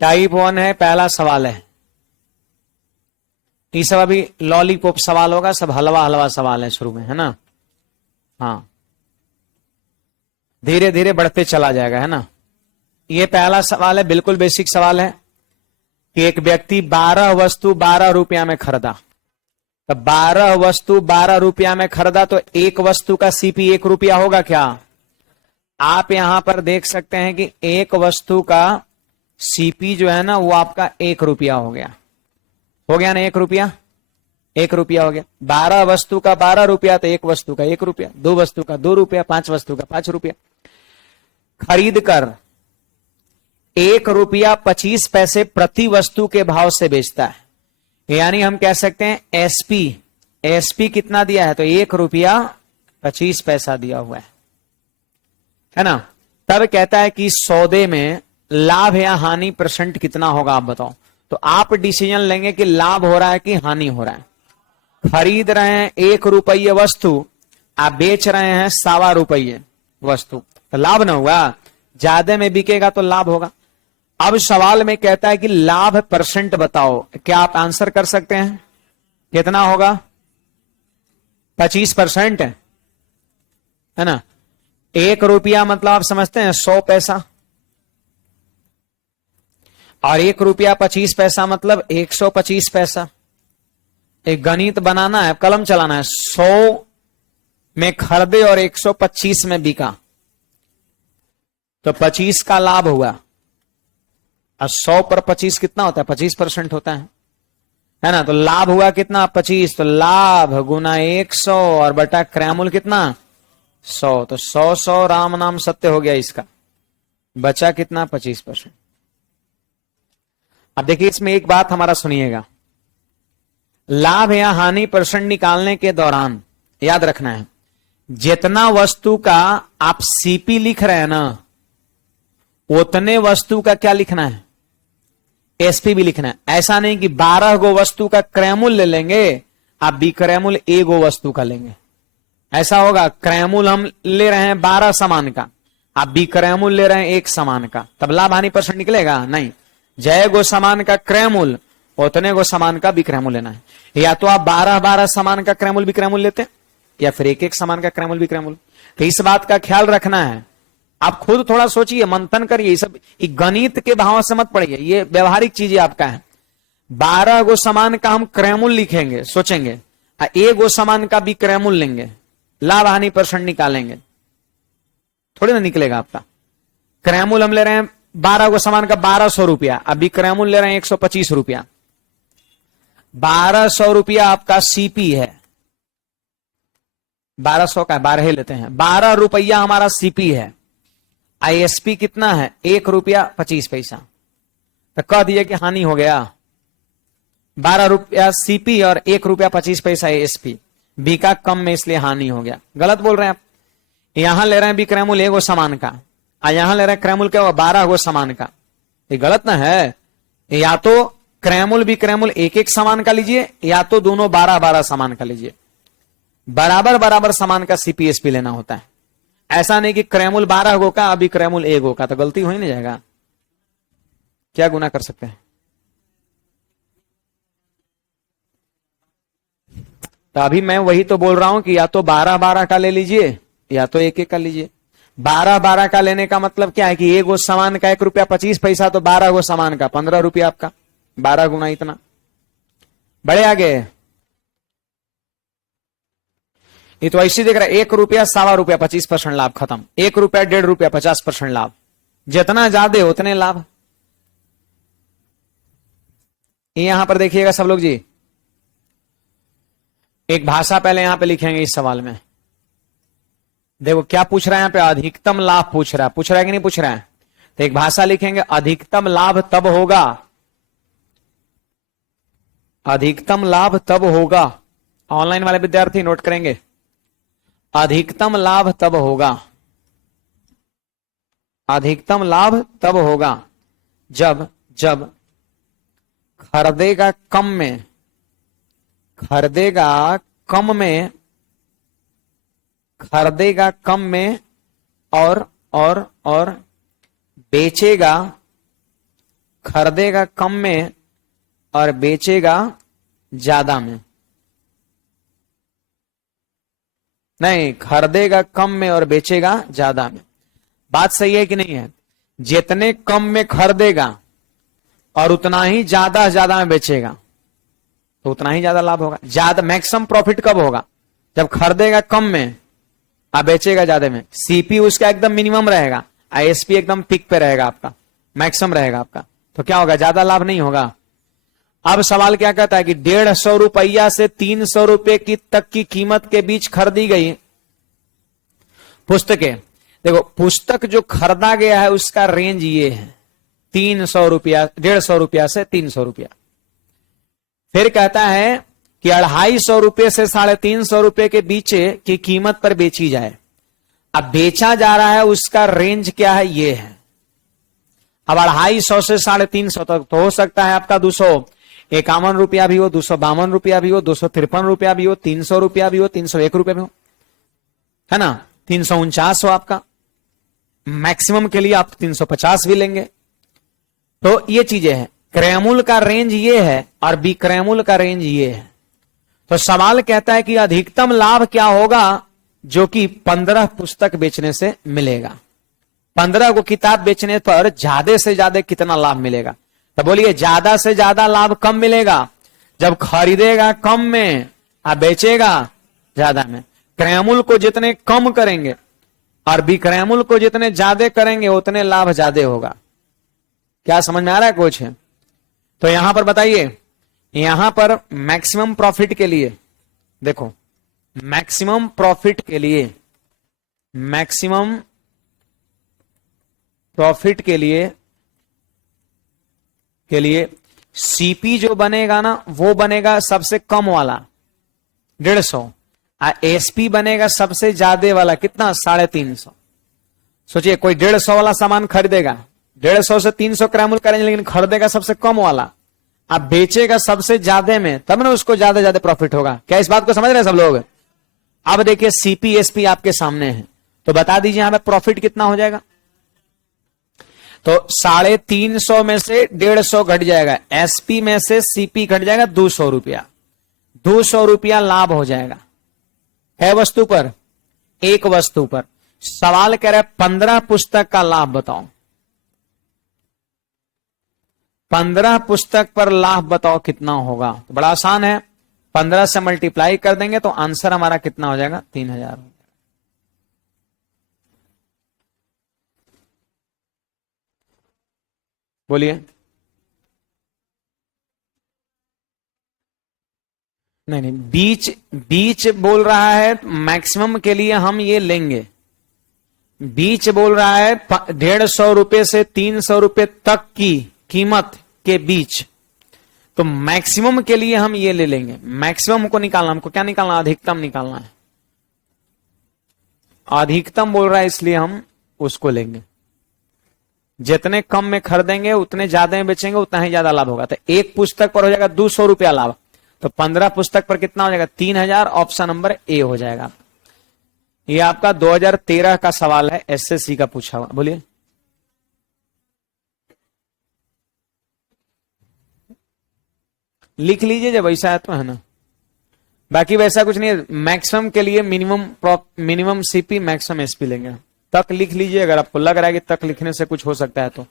टाइप 1 है, पहला सवाल है। ये सब अभी लॉलीपॉप सवाल होगा, सब हलवा हलवा सवाल है शुरू में, है ना। हाँ, धीरे धीरे बढ़ते चला जाएगा, है ना। ये पहला सवाल है, बिल्कुल बेसिक सवाल है कि एक व्यक्ति 12 वस्तु 12 रुपया में खरीदा। तो 12 वस्तु 12 रुपया में खरीदा, तो एक वस्तु का सीपी 1 रुपया होगा क्या? आप यहां पर देख सकते हैं कि एक वस्तु का सीपी जो है ना वो आपका 1 रुपया हो गया, हो गया ना, 1 रुपया, 1 रुपया हो गया। 12 वस्तु का 12 रुपया, तो एक वस्तु का 1 रुपया, 2 वस्तु का 2 रुपया, 5 वस्तु का 5 रुपया। खरीद कर 1 रुपया 25 पैसे प्रति वस्तु के भाव से बेचता है। यानी हम कह सकते हैं एसपी, एसपी कितना दिया है? तो 1 रुपया 25 पैसा दिया हुआ है ना। तब कहता है कि सौदे में लाभ या हानि परसेंट कितना होगा, आप बताओ। तो आप डिसीजन लेंगे कि लाभ हो रहा है कि हानि हो रहा है। खरीद रहे हैं 1 रुपये वस्तु, आप बेच रहे हैं 1.25 रुपये वस्तु, तो लाभ ना हुआ, ज्यादा में बिकेगा तो लाभ होगा। अब सवाल में कहता है कि लाभ परसेंट बताओ। क्या आप आंसर कर सकते हैं? कितना होगा? 25% है ना। 1 रुपया मतलब आप समझते हैं 100 पैसा, और 1 रुपया 25 पैसा मतलब 125 पैसा। एक गणित बनाना है, कलम चलाना है। 100 में खरीदे और 125 में बिका, तो 25 का लाभ हुआ। और 100 पर 25 कितना होता है? 25% होता है ना। तो लाभ हुआ कितना? 25। तो लाभ गुना 100 और बटा क्रयमूल कितना? 100। तो 100 राम नाम सत्य हो गया इसका। बचा कितना? 25%। अब देखिए इसमें एक बात हमारा सुनिएगा, लाभ या हानि परसेंट निकालने के दौरान याद रखना है, जितना वस्तु का आप सीपी लिख रहे हैं ना, उतने वस्तु का क्या लिखना है? एसपी भी लिखना है। ऐसा नहीं कि 12 गो वस्तु का क्रयमूल ले लेंगे, आप विक्रयमूल 1 गो वस्तु का लेंगे, ऐसा होगा। क्रयमूल हम ले रहे हैं 12 सामान का, आप विक्रयमूल ले रहे हैं 1 सामान का, तब लाभ हानि परसेंट निकलेगा? नहीं। जय गो सामान का क्रयमूल, उतने गो सामान का विक्रयमूल लेना है। या तो आप 12 सामान का क्रयमूल विक्रयमूल लेते हैं, या फिर 1 सामान का क्रयमूल विक्रयमूल। तो इस बात का ख्याल रखना है। आप खुद थोड़ा सोचिए, मंथन करिए, ये सब गणित के भाव से मत पड़िए, ये व्यवहारिक चीजें आपका है। 12 गो सामान का हम क्रयमूल लिखेंगे, सोचेंगे, 1 गो सामान का भी क्रयमूल लेंगे, लाभ हानि परसेंट निकालेंगे, थोड़ी ना निकलेगा आपका। क्रयमूल हम ले रहे हैं 12 गो सामान का 1200 रुपया, अभी क्रयमूल ले रहे हैं 125 रुपया। 1200 रुपया आपका सीपी है, 1200 का 12 लेते हैं, 12 रुपया हमारा सीपी है। आईएसपी कितना है? 1 रुपया 25 पैसा। तो कह दिए कि हानि हो गया। 12 रुपया सीपी और 1 रुपया 25 पैसा एएसपी, बिका कम में, इसलिए हानि हो गया। गलत बोल रहे हैं आप। यहां ले रहे हैं विक्रयमूल 1 गो सामान का, यहां ले रहे हैं क्रयमूल क्या होगा 12 गो सामान का। ये गलत ना है। या तो क्रयमूल विक्रयमूल एक एक सामान का लीजिए, या तो दोनों 12-12 सामान का लीजिए। बराबर बराबर सामान का सीपीएसपी लेना होता है। ऐसा नहीं कि क्रयमूल 12 गो का अभी क्रयमूल 1 गो का, तो गलती हो ही नहीं जाएगा। क्या गुना कर सकते हैं? तो अभी मैं वही तो बोल रहा हूं कि या तो 12-12 का ले लीजिए, या तो एक एक का लीजिए। 12-12 का लेने का मतलब क्या है कि 1 गो सामान का 1 रुपया 25 पैसा, तो 12 गो सामान का 15 रुपया आपका, 12 गुना इतना। बड़े आगे ये तो ऐसे देख रहा है 1 रुपया 1.25 रुपया 25% लाभ खत्म, 1 रुपया 1.5 रुपया 50% लाभ। जितना ज्यादा उतने लाभ। यहां पर देखिएगा सब लोग जी, एक भाषा पहले यहां पे लिखेंगे इस सवाल में। देखो क्या पूछ रहा है, यहां पे अधिकतम लाभ पूछ रहा है कि नहीं पूछ रहा है? तो एक भाषा लिखेंगे, अधिकतम लाभ तब होगा, अधिकतम लाभ तब होगा। ऑनलाइन वाले विद्यार्थी नोट करेंगे, अधिकतम लाभ तब होगा, अधिकतम लाभ तब होगा जब जब खरीदेगा कम में, खरीदेगा कम में, खरीदेगा कम में और बेचेगा, खरीदेगा कम में और बेचेगा ज्यादा में। नहीं, खरीदेगा कम में और बेचेगा ज्यादा में। बात सही है कि नहीं है? जितने कम में खरीदेगा और उतना ही ज्यादा में बेचेगा, तो उतना ही ज्यादा लाभ होगा। ज्यादा मैक्सिमम प्रॉफिट कब होगा? जब खरीदेगा कम में और बेचेगा ज्यादा में। सीपी उसका एकदम मिनिमम रहेगा, आईएसपी एकदम पीक पे रहेगा, आपका मैक्सिमम रहेगा आपका, तो क्या होगा? ज्यादा लाभ नहीं होगा। अब सवाल क्या कहता है कि 150 रुपया से 300 रुपए की तक की कीमत के बीच खरीदी गई पुस्तकें। देखो पुस्तक जो खरीदा गया है उसका रेंज ये है 300 रुपया, 150 रुपया से 300 रुपया। फिर कहता है कि 250 रुपये से 350 रुपये के बीच की कीमत पर बेची जाए। अब बेचा जा रहा है उसका रेंज क्या है? ये है। अब 250 से 350 तक तो हो सकता है आपका 251 रुपया भी हो, 252 रुपया भी हो, 253 रुपया भी हो, 300 रुपया भी हो, 301 रुपया भी हो, है ना, 349 हो आपका। मैक्सिमम के लिए आप 350 भी लेंगे। तो ये चीजें हैं। क्रयमूल का रेंज ये है और विक्रयमूल का रेंज ये है। तो सवाल कहता है कि अधिकतम लाभ क्या होगा जो कि 15 पुस्तक बेचने से मिलेगा। 15 को किताब बेचने पर ज्यादा से ज्यादा कितना लाभ मिलेगा? तो बोलिए ज्यादा से ज्यादा लाभ कम मिलेगा जब खरीदेगा कम में और बेचेगा ज्यादा में। क्रयमूल को जितने कम करेंगे और विक्रयमूल को जितने ज्यादा करेंगे उतने लाभ ज्यादा होगा। क्या समझ में आ रहा है कुछ? तो यहां पर बताइए, यहां पर मैक्सिमम प्रॉफिट के लिए देखो, मैक्सिमम प्रॉफिट के लिए, मैक्सिमम प्रॉफिट के लिए सीपी जो बनेगा ना वो बनेगा सबसे कम वाला 150, एसपी बनेगा सबसे ज्यादा वाला कितना? 350। सोचिए कोई 150 वाला सामान खरीदेगा, 150 से 300 क्रयमूल करेंगे, लेकिन खरीदेगा सबसे कम वाला, अब बेचेगा सबसे ज्यादा में, तब ना उसको ज्यादा प्रॉफिट होगा। क्या इस बात को समझ रहे हैं सब लोग? अब देखिए सीपी एसपी आपके सामने है, तो बता दीजिए यहां पे प्रॉफिट कितना हो जाएगा? तो 350 में से 150 घट जाएगा, एसपी में से सीपी घट जाएगा 200 रुपया, 200 रुपया लाभ हो जाएगा। है वस्तु पर, एक वस्तु पर। सवाल कह रहा है 15 पुस्तक का लाभ बताओ, 15 पुस्तक पर लाभ बताओ कितना होगा? तो बड़ा आसान है, 15 से मल्टीप्लाई कर देंगे तो आंसर हमारा कितना हो जाएगा? 3000। बोलिए। नहीं, बीच बोल रहा है मैक्सिमम के लिए हम ये लेंगे। बीच बोल रहा है 150 रुपए से 300 रुपए तक की कीमत के बीच, तो मैक्सिमम के लिए हम ये ले लेंगे। मैक्सिमम को निकालना, हमको क्या निकालना? अधिकतम निकालना है। अधिकतम बोल रहा है इसलिए हम उसको लेंगे। जितने कम में खरीदेंगे उतने ज्यादा में बेचेंगे, उतना ही ज्यादा लाभ होगा। तो एक पुस्तक पर हो जाएगा 200 रुपया लाभ, तो 15 पुस्तक पर कितना हो जाएगा? 3000। ऑप्शन नंबर ए हो जाएगा। ये आपका 2013 का सवाल है, एसएससी का पूछा हुआ। बोलिए। लिख लीजिए जब वैसा है तो, है ना। बाकी वैसा कुछ नहीं है। मैक्सिमम के लिए मिनिमम सीपी, मैक्सिमम एसपी लेंगे। तक लिख लीजिए अगर आपको लग रहा है कि तक लिखने से कुछ हो सकता है तो।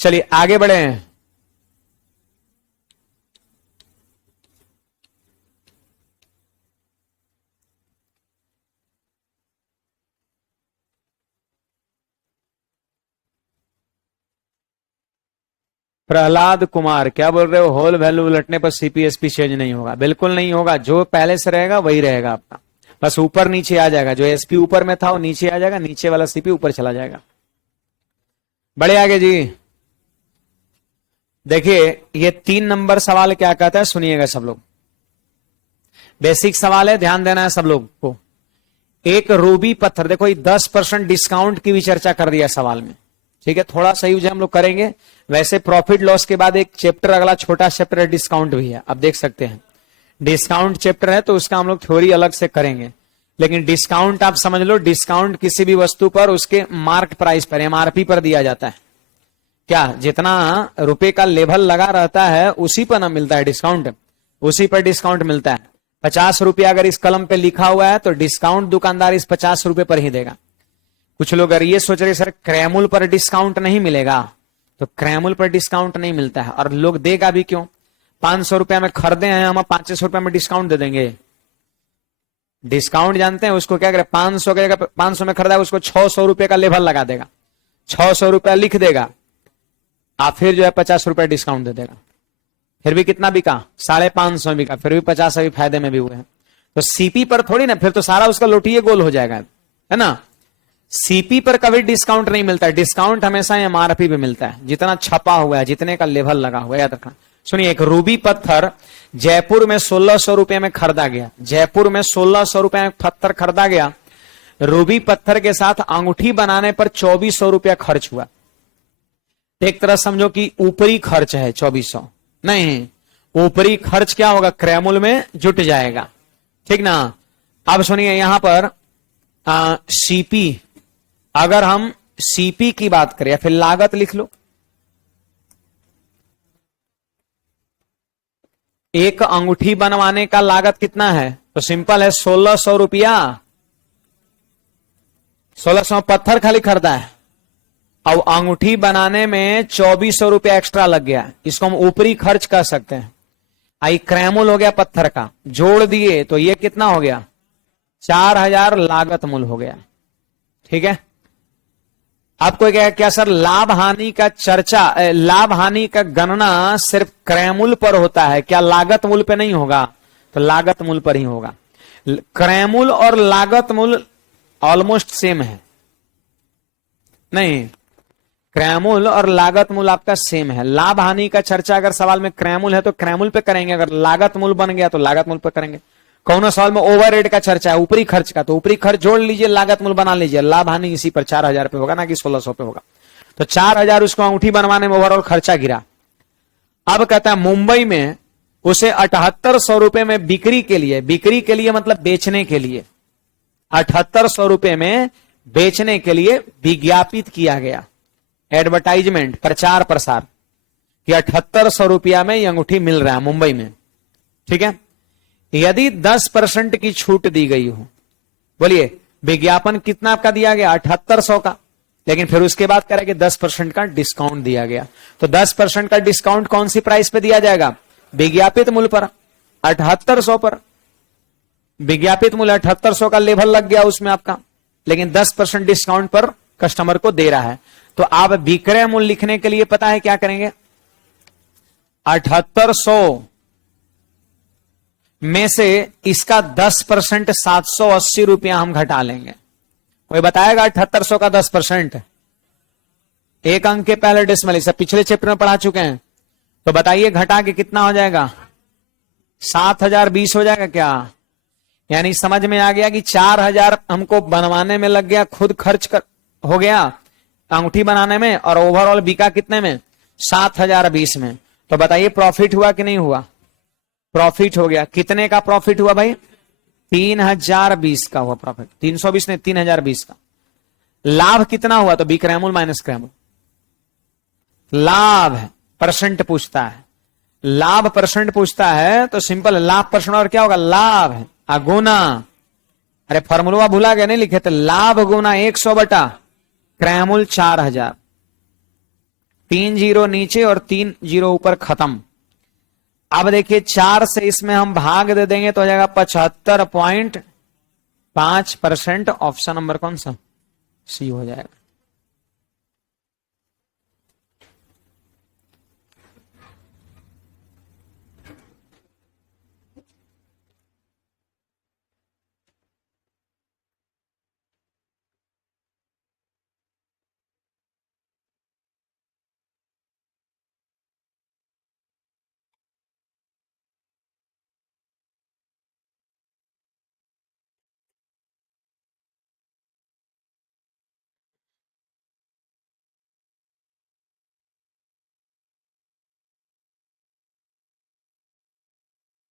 चलिए आगे बढ़े हैं। प्रहलाद कुमार क्या बोल रहे हो? होल वैल्यू उलटने पर सीपीएसपी चेंज नहीं होगा? बिल्कुल नहीं होगा, जो पहले से रहेगा वही रहेगा आपका, बस ऊपर नीचे आ जाएगा। जो एसपी ऊपर में था वो नीचे आ जाएगा, नीचे वाला सीपी ऊपर चला जाएगा। बड़े आगे जी। देखिए ये 3 नंबर सवाल क्या कहता है, सुनिएगा सब लोग। बेसिक सवाल है, ध्यान देना है सब लोग को। एक रूबी पत्थर, देखो ये 10% डिस्काउंट की भी चर्चा कर दिया सवाल में, ठीक है। थोड़ा सा यूज हम लोग करेंगे। वैसे प्रॉफिट लॉस के बाद एक चैप्टर, अगला छोटा चैप्टर है डिस्काउंट भी है, आप देख सकते हैं। डिस्काउंट चैप्टर है तो उसका हम लोग थ्योरी अलग से करेंगे, लेकिन डिस्काउंट आप समझ लो, डिस्काउंट किसी भी वस्तु पर उसके मार्क प्राइस पर, एमआरपी पर दिया जाता है। क्या जितना रुपए का लेवल लगा रहता है उसी पर ना मिलता है डिस्काउंट, उसी पर डिस्काउंट मिलता है। 50 रुपया अगर इस कलम पे लिखा हुआ है तो डिस्काउंट दुकानदार इस 50 रुपए पर ही देगा। कुछ लोग अगर ये सोच रहे सर क्रैमुल पर डिस्काउंट नहीं मिलेगा, तो क्रैमुल पर डिस्काउंट नहीं मिलता है। और लोग देगा भी क्यों? 500 रुपया में खरीदे हैं हम, 500 रुपया में डिस्काउंट दे देंगे। डिस्काउंट जानते हैं उसको क्या करे? 500 के जगह 500 में खरीदा उसको 600 रुपए का लेवल लगा देगा, 600 रुपया लिख देगा, आप फिर जो है 50 रुपया डिस्काउंट दे देगा। फिर भी कितना बिका? 550 बिका, फिर भी 50 अभी फायदे में भी हुए हैं। तो सीपी पर थोड़ी ना, फिर तो सारा उसका लोटिए गोल हो जाएगा, है ना। सीपी पर कभी डिस्काउंट नहीं मिलता है, डिस्काउंट हमेशा एमआरपी पे मिलता है, जितना छपा हुआ है, जितने का लेवल लगा हुआ है, याद रखना। सुनिए, एक रूबी पत्थर जयपुर में 1600 रुपए में खरीदा गया। जयपुर में 1600 रुपए में पत्थर खरीदा गया। रूबी पत्थर के साथ अंगूठी बनाने पर 2400 रुपया खर्च हुआ। एक तरह समझो कि ऊपरी खर्च है 2400, नहीं, ऊपरी खर्च क्या होगा? क्रैमुल में जुट जाएगा, ठीक ना। अब सुनिए यहां पर सीपी, अगर हम सीपी की बात करें या फिर लागत लिख लो। एक अंगूठी बनवाने का लागत कितना है? तो सिंपल है, 1600 रुपया। 1600 पत्थर खाली खरीदा है, अब अंगूठी बनाने में 2400 रुपया एक्स्ट्रा लग गया, इसको हम ऊपरी खर्च कर सकते हैं। आई क्रैमुल हो गया पत्थर का, जोड़ दिए तो ये कितना हो गया? 4000 लागत मूल हो गया, ठीक है। आपको क्या सर लाभ हानि का चर्चा, लाभ हानि का गणना सिर्फ क्रैमुल पर होता है क्या? लागत मूल पे नहीं होगा? तो लागत मूल पर ही होगा। क्रैमुल और लागत मूल ऑलमोस्ट सेम है, नहीं, क्रैमुल और लागत मूल आपका सेम है। लाभ हानि का चर्चा अगर सवाल में क्रैमुल है तो क्रैमुल पे करेंगे, अगर लागत मूल बन गया तो लागत मूल पे करेंगे। कौन सवाल में ओवरहेड का चर्चा है, ऊपरी खर्च का, तो ऊपरी खर्च जोड़ लीजिए, लागत मूल बना लीजिए, लाभ हानि इसी पर 4000 पे होगा ना कि 1600 पे होगा। तो 4000 उसको अंगूठी बनवाने में ओवरऑल खर्चा गिरा। अब कहता है मुंबई में उसे 7800 रुपए में बिक्री के लिए मतलब बेचने के लिए 7800 रुपए में बेचने के लिए विज्ञापित किया गया, एडवर्टाइजमेंट, प्रचार प्रसार, कि 7800 रुपया में ये अंगूठी मिल रहा है मुंबई में, ठीक है। यदि 10% की छूट दी गई हो, बोलिए विज्ञापन कितना आपका दिया गया? 7800 का, लेकिन फिर उसके बाद कह रहे कि 10% का डिस्काउंट दिया गया। तो 10% का डिस्काउंट कौन सी प्राइस पे दिया जाएगा? विज्ञापित मूल्य पर, 7800 पर। विज्ञापित मूल्य 7800 का लेवल लग गया उसमें आपका, लेकिन 10% डिस्काउंट पर कस्टमर को दे रहा है। तो आप विक्रय मूल्य लिखने के लिए पता है क्या करेंगे? 7800 में से इसका 10% 780 रुपया हम घटा लेंगे। कोई बताएगा 7800 का 10%? एक अंक के पहले डेसिमल, इसे पिछले चैप्टर में पढ़ा चुके हैं। तो बताइए घटा के कितना हो जाएगा? 7020 हो जाएगा क्या? यानी समझ में आ गया कि 4,000 हमको बनवाने में लग गया, खुद खर्च हो गया अंगूठी बनाने में, और ओवरऑल बिका कितने में? 7,020 में। तो बताइए प्रॉफिट हुआ कि नहीं हुआ? प्रॉफिट हो गया। कितने का प्रॉफिट हुआ भाई? 3,020 का हुआ प्रॉफिट। 320 ने 3,020 का। लाभ कितना हुआ? तो बी क्रैमुल माइनस क्रैमुल। लाभ है, परसेंट पूछता है, लाभ परसेंट पूछता है तो सिंपल लाभ परसेंट और क्या होगा? लाभ है गुना, अरे फॉर्मूला भूला गया, नहीं लिखे थे, लाभ गुना 100 बटा क्रैमुल 4,000। 3 जीरो नीचे और 3 जीरो ऊपर, खत्म। अब देखिए 4 से इसमें हम भाग दे देंगे तो हो जाएगा 75.5%। ऑप्शन नंबर कौन सा? सी हो जाएगा।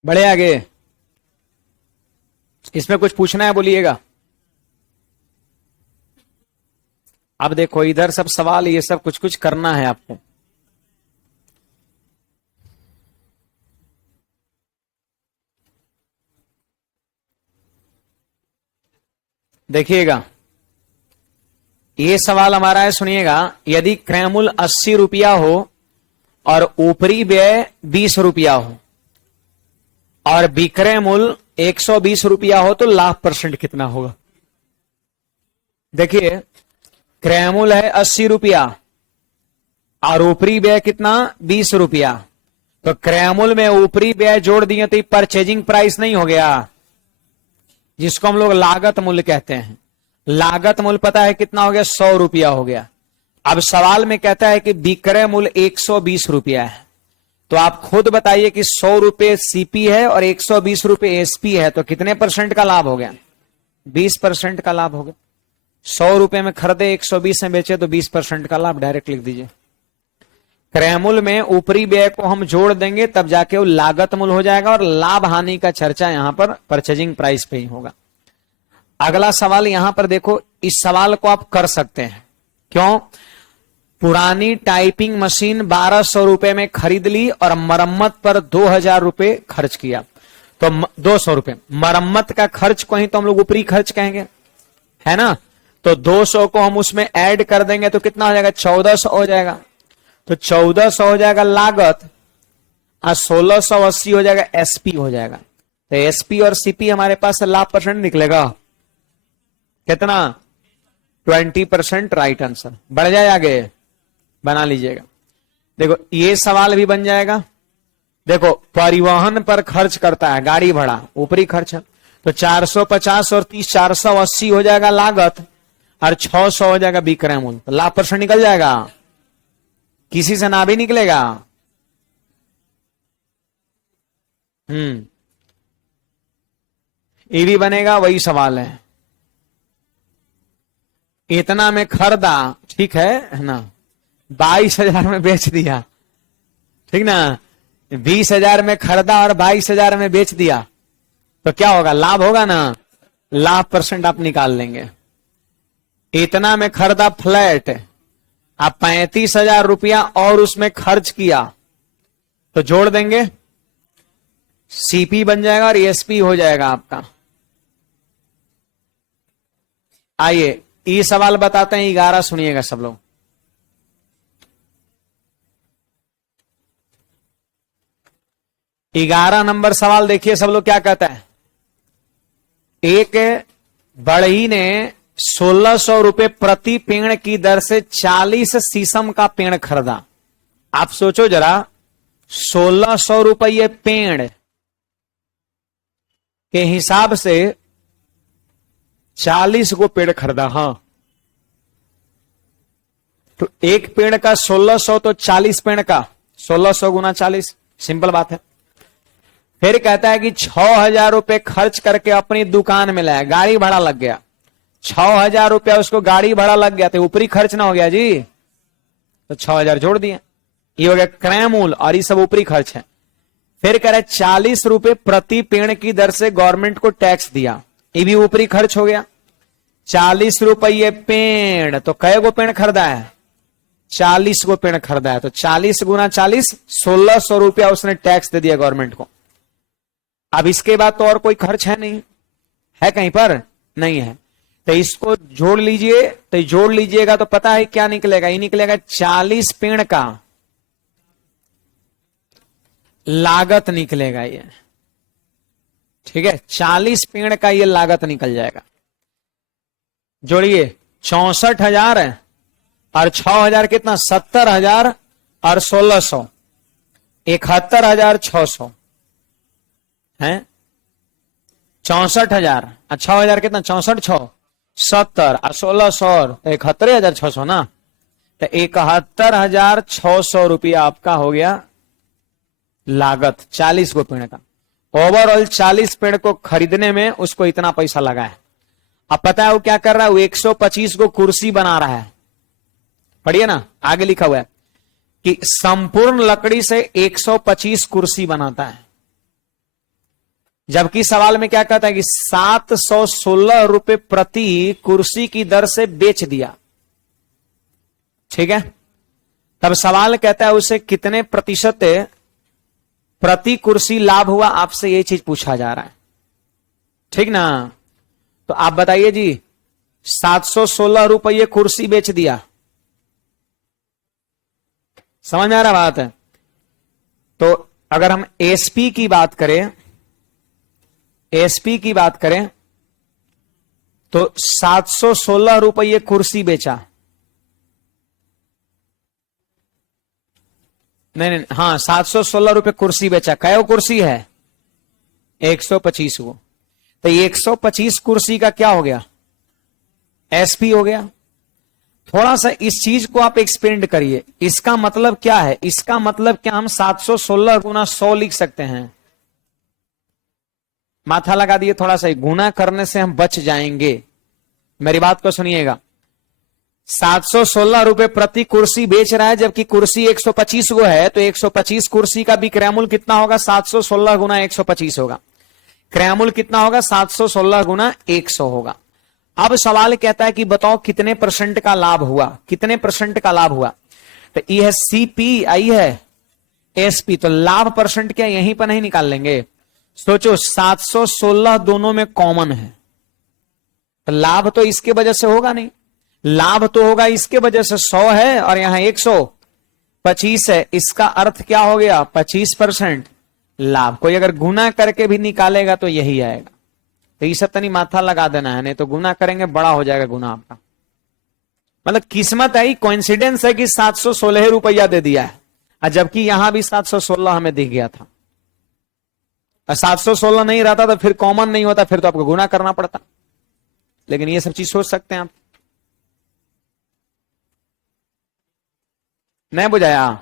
बड़े आगे, इसमें कुछ पूछना है बोलिएगा। अब देखो इधर सब सवाल, ये सब कुछ कुछ करना है आपको। देखिएगा ये सवाल हमारा है, सुनिएगा। यदि क्रैमुल 80 रुपया हो और ऊपरी व्यय 20 रुपया हो और विक्रय मूल्य 120 रुपया हो तो लाभ परसेंट कितना होगा? देखिए क्रय मूल्य है 80 रुपया और ऊपरी व्यय कितना? 20 रुपया। तो क्रय मूल्य में ऊपरी व्यय जोड़ दिए तो परचेजिंग प्राइस नहीं हो गया, जिसको हम लोग लागत मूल्य कहते हैं। लागत मूल्य पता है कितना हो गया? 100 रुपया हो गया। अब सवाल में कहता है कि विक्रय मूल्य 120 रुपया है, तो आप खुद बताइए कि 100 रुपये सीपी है और 120 रुपये एसपी है, तो कितने परसेंट का लाभ हो गया? 20% का लाभ हो गया। 100 रुपए में खरीदे, 120 में बेचे, तो 20% का लाभ। डायरेक्ट लिख दीजिए। क्रय मूल्य में ऊपरी व्यय को हम जोड़ देंगे तब जाके वो लागत मूल्य हो जाएगा, और लाभ हानि का चर्चा यहां पर परचेजिंग प्राइस पे ही होगा। अगला सवाल यहां पर देखो, इस सवाल को आप कर सकते हैं। क्यों? पुरानी टाइपिंग मशीन 1200 रुपए में खरीद ली और मरम्मत पर 2,000 रुपए खर्च किया, तो 200 रुपए मरम्मत का खर्च को ही तो हम लोग ऊपरी खर्च कहेंगे, है ना। तो 200 को हम उसमें ऐड कर देंगे तो कितना हो जाएगा? 1400 हो जाएगा। तो 1400 हो जाएगा लागत और 1680 हो जाएगा एसपी हो जाएगा। तो एसपी और सीपी हमारे पास लाभ परसेंट निकलेगा कितना? 20%। Right answer. बढ़ जाए आगे, बना लीजिएगा। देखो ये सवाल भी बन जाएगा। देखो परिवहन पर खर्च करता है, गाड़ी भाड़ा ऊपरी खर्च है, तो 450 और 30 480 हो जाएगा लागत और 600 हो जाएगा विक्रय मूल्य। तो लाभ परसेंट निकल जाएगा, किसी से ना भी निकलेगा। ये भी बनेगा, वही सवाल है। इतना में खरीदा, ठीक है ना, 22,000 में बेच दिया, ठीक ना। 20,000 में खरीदा और 22,000 में बेच दिया तो क्या होगा? लाभ होगा ना। लाभ परसेंट आप निकाल लेंगे। इतना में खरीदा फ्लैट, आप 35,000 रुपया और उसमें खर्च किया तो जोड़ देंगे, सीपी बन जाएगा और एसपी हो जाएगा आपका। आइए ये सवाल बताते हैं 11, सुनिएगा सब लोग। ग्यारह नंबर सवाल देखिए सब लोग क्या कहता है। एक बढ़ई ने 1600 रुपए प्रति पेड़ की दर से 40 शीशम का पेड़ खरीदा। आप सोचो जरा, 1600 रुपये पेड़ के हिसाब से 40 को पेड़ खरीदा। हाँ, तो एक पेड़ का 1600 तो 40 पेड़ का 1600 गुना 40, सिंपल बात है। फिर कहता है कि 6,000 रुपए खर्च करके अपनी दुकान में लाया, गाड़ी भाड़ा लग गया, 6,000 रुपया उसको गाड़ी भाड़ा लग गया, तो ऊपरी खर्च ना हो गया जी, तो 6,000 जोड़ दिए, ये हो गया क्रय मूल्य और ये सब ऊपरी खर्च है। फिर कह रहे 40 रुपए प्रति पेड़ की दर से गवर्नमेंट को टैक्स दिया, ये भी ऊपरी खर्च हो गया। 40 रुपये पेड़, तो कई गो पेड़ खरीदा है, 40 गो पेड़ खरीदा है, तो 40 गुना 40 1600 रुपया उसने टैक्स दे दिया गवर्नमेंट को। अब इसके बाद तो और कोई खर्च है नहीं, है कहीं पर नहीं है, तो इसको जोड़ लीजिए, तो जोड़ लीजिएगा तो पता है क्या निकलेगा, ये निकलेगा 40 पेड़ का लागत निकलेगा ये, ठीक है, 40 पेड़ का ये लागत निकल जाएगा। जोड़िए 64,000 है और 6,000 कितना, 70,000 और 1,600, 71,600 है, 64,000 और 6,000 कितना, 64,600, 70 और 1,600, 71,600 ना, तो 71,600 रुपया आपका हो गया लागत 40 गो पेड़ का। ओवरऑल 40 पेड़ को खरीदने में उसको इतना पैसा लगा है। अब पता है वो क्या कर रहा है, वो 125 को कुर्सी बना रहा है। पढ़िए ना, आगे लिखा हुआ है कि संपूर्ण लकड़ी से 125 कुर्सी बनाता है, जबकि सवाल में क्या कहता है कि 716 रुपए प्रति कुर्सी की दर से बेच दिया, ठीक है। तब सवाल कहता है उसे कितने प्रतिशत प्रति कुर्सी लाभ हुआ, आपसे ये चीज पूछा जा रहा है, ठीक ना। तो आप बताइए जी, 716 रुपये कुर्सी बेच दिया, समझ आ रहा बात है। तो अगर हम एसपी की बात करें, एसपी की बात करें तो 716 रुपये कुर्सी बेचा, नहीं, हाँ 716 रुपये कुर्सी बेचा। कै कुर्सी है, 125 वो, तो 125 कुर्सी का क्या हो गया, एसपी हो गया। थोड़ा सा इस चीज को आप एक्सपेंड करिए, इसका मतलब क्या है, इसका मतलब क्या, हम 716 गुना 100 लिख सकते हैं। माथा लगा दिए, थोड़ा सा गुना करने से हम बच जाएंगे, मेरी बात को सुनिएगा। 716 रुपए प्रति कुर्सी बेच रहा है, जबकि कुर्सी 125 गो है, तो 125 कुर्सी का भी क्रय मूल्य कितना होगा, 716 गुना 125 होगा। क्रय मूल्य कितना होगा, 716 गुना 100 होगा। अब सवाल कहता है कि बताओ कितने परसेंट का लाभ हुआ, कितने परसेंट का लाभ हुआ। तो ये है सीपी, आई है एसपी, तो लाभ परसेंट क्या यहीं पर नहीं निकाल लेंगे। सोचो 716 दोनों में कॉमन है, तो लाभ तो इसके वजह से होगा नहीं, लाभ तो होगा इसके वजह से 100 है और यहां 125 है, इसका अर्थ क्या हो गया, 25% लाभ। कोई अगर गुना करके भी निकालेगा तो यही आएगा। तो ये सब तनी माथा लगा देना है, नहीं तो गुना करेंगे बड़ा हो जाएगा गुना आपका। मतलब किस्मत है, कोइंसिडेंस है कि 716 रुपया दे दिया है, और जबकि यहां भी 716 हमें दिख गया था। 716 नहीं रहता तो फिर कॉमन नहीं होता, फिर तो आपको गुना करना पड़ता। लेकिन ये सब चीज सोच सकते हैं आप, नहीं बुझाया।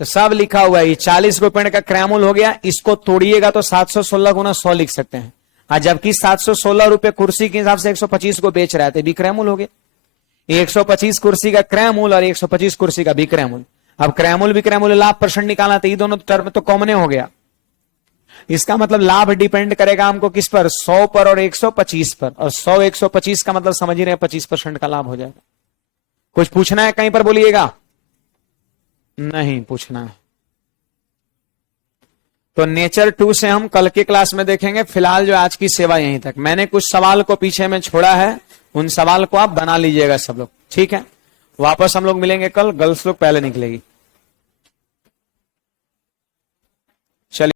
तो सब लिखा हुआ है, ये 40 को पेड़ का क्रय मूल्य हो गया, इसको तोड़िएगा तो 716 गुना 100 लिख सकते हैं, और जबकि 716 रुपए कुर्सी के हिसाब से 125 को बेच रहा है, तो भी क्रय मूल्य हो गया। 125 कुर्सी का क्रय मूल्य और 125 कुर्सी का विक्रय मूल्य। अब क्रय मूल्य विक्रय मूल्य लाभ परसेंट निकालना, तो ये दोनों टर्म तो कॉमन हो गया। इसका मतलब लाभ डिपेंड करेगा हमको किस पर, 100 पर और 125 पर, और 100 125 का मतलब समझ ही रहे 25% का लाभ हो जाएगा। कुछ पूछना है कहीं पर, बोलिएगा। नहीं पूछना है तो नेचर 2 से हम कल के क्लास में देखेंगे। फिलहाल जो आज की सेवा यहीं तक। मैंने कुछ सवाल को पीछे में छोड़ा है, उन सवाल को आप बना लीजिएगा सब लोग, ठीक है। वापस हम लोग मिलेंगे कल, गर्ल्स लोग पहले निकलेगी। चलिए।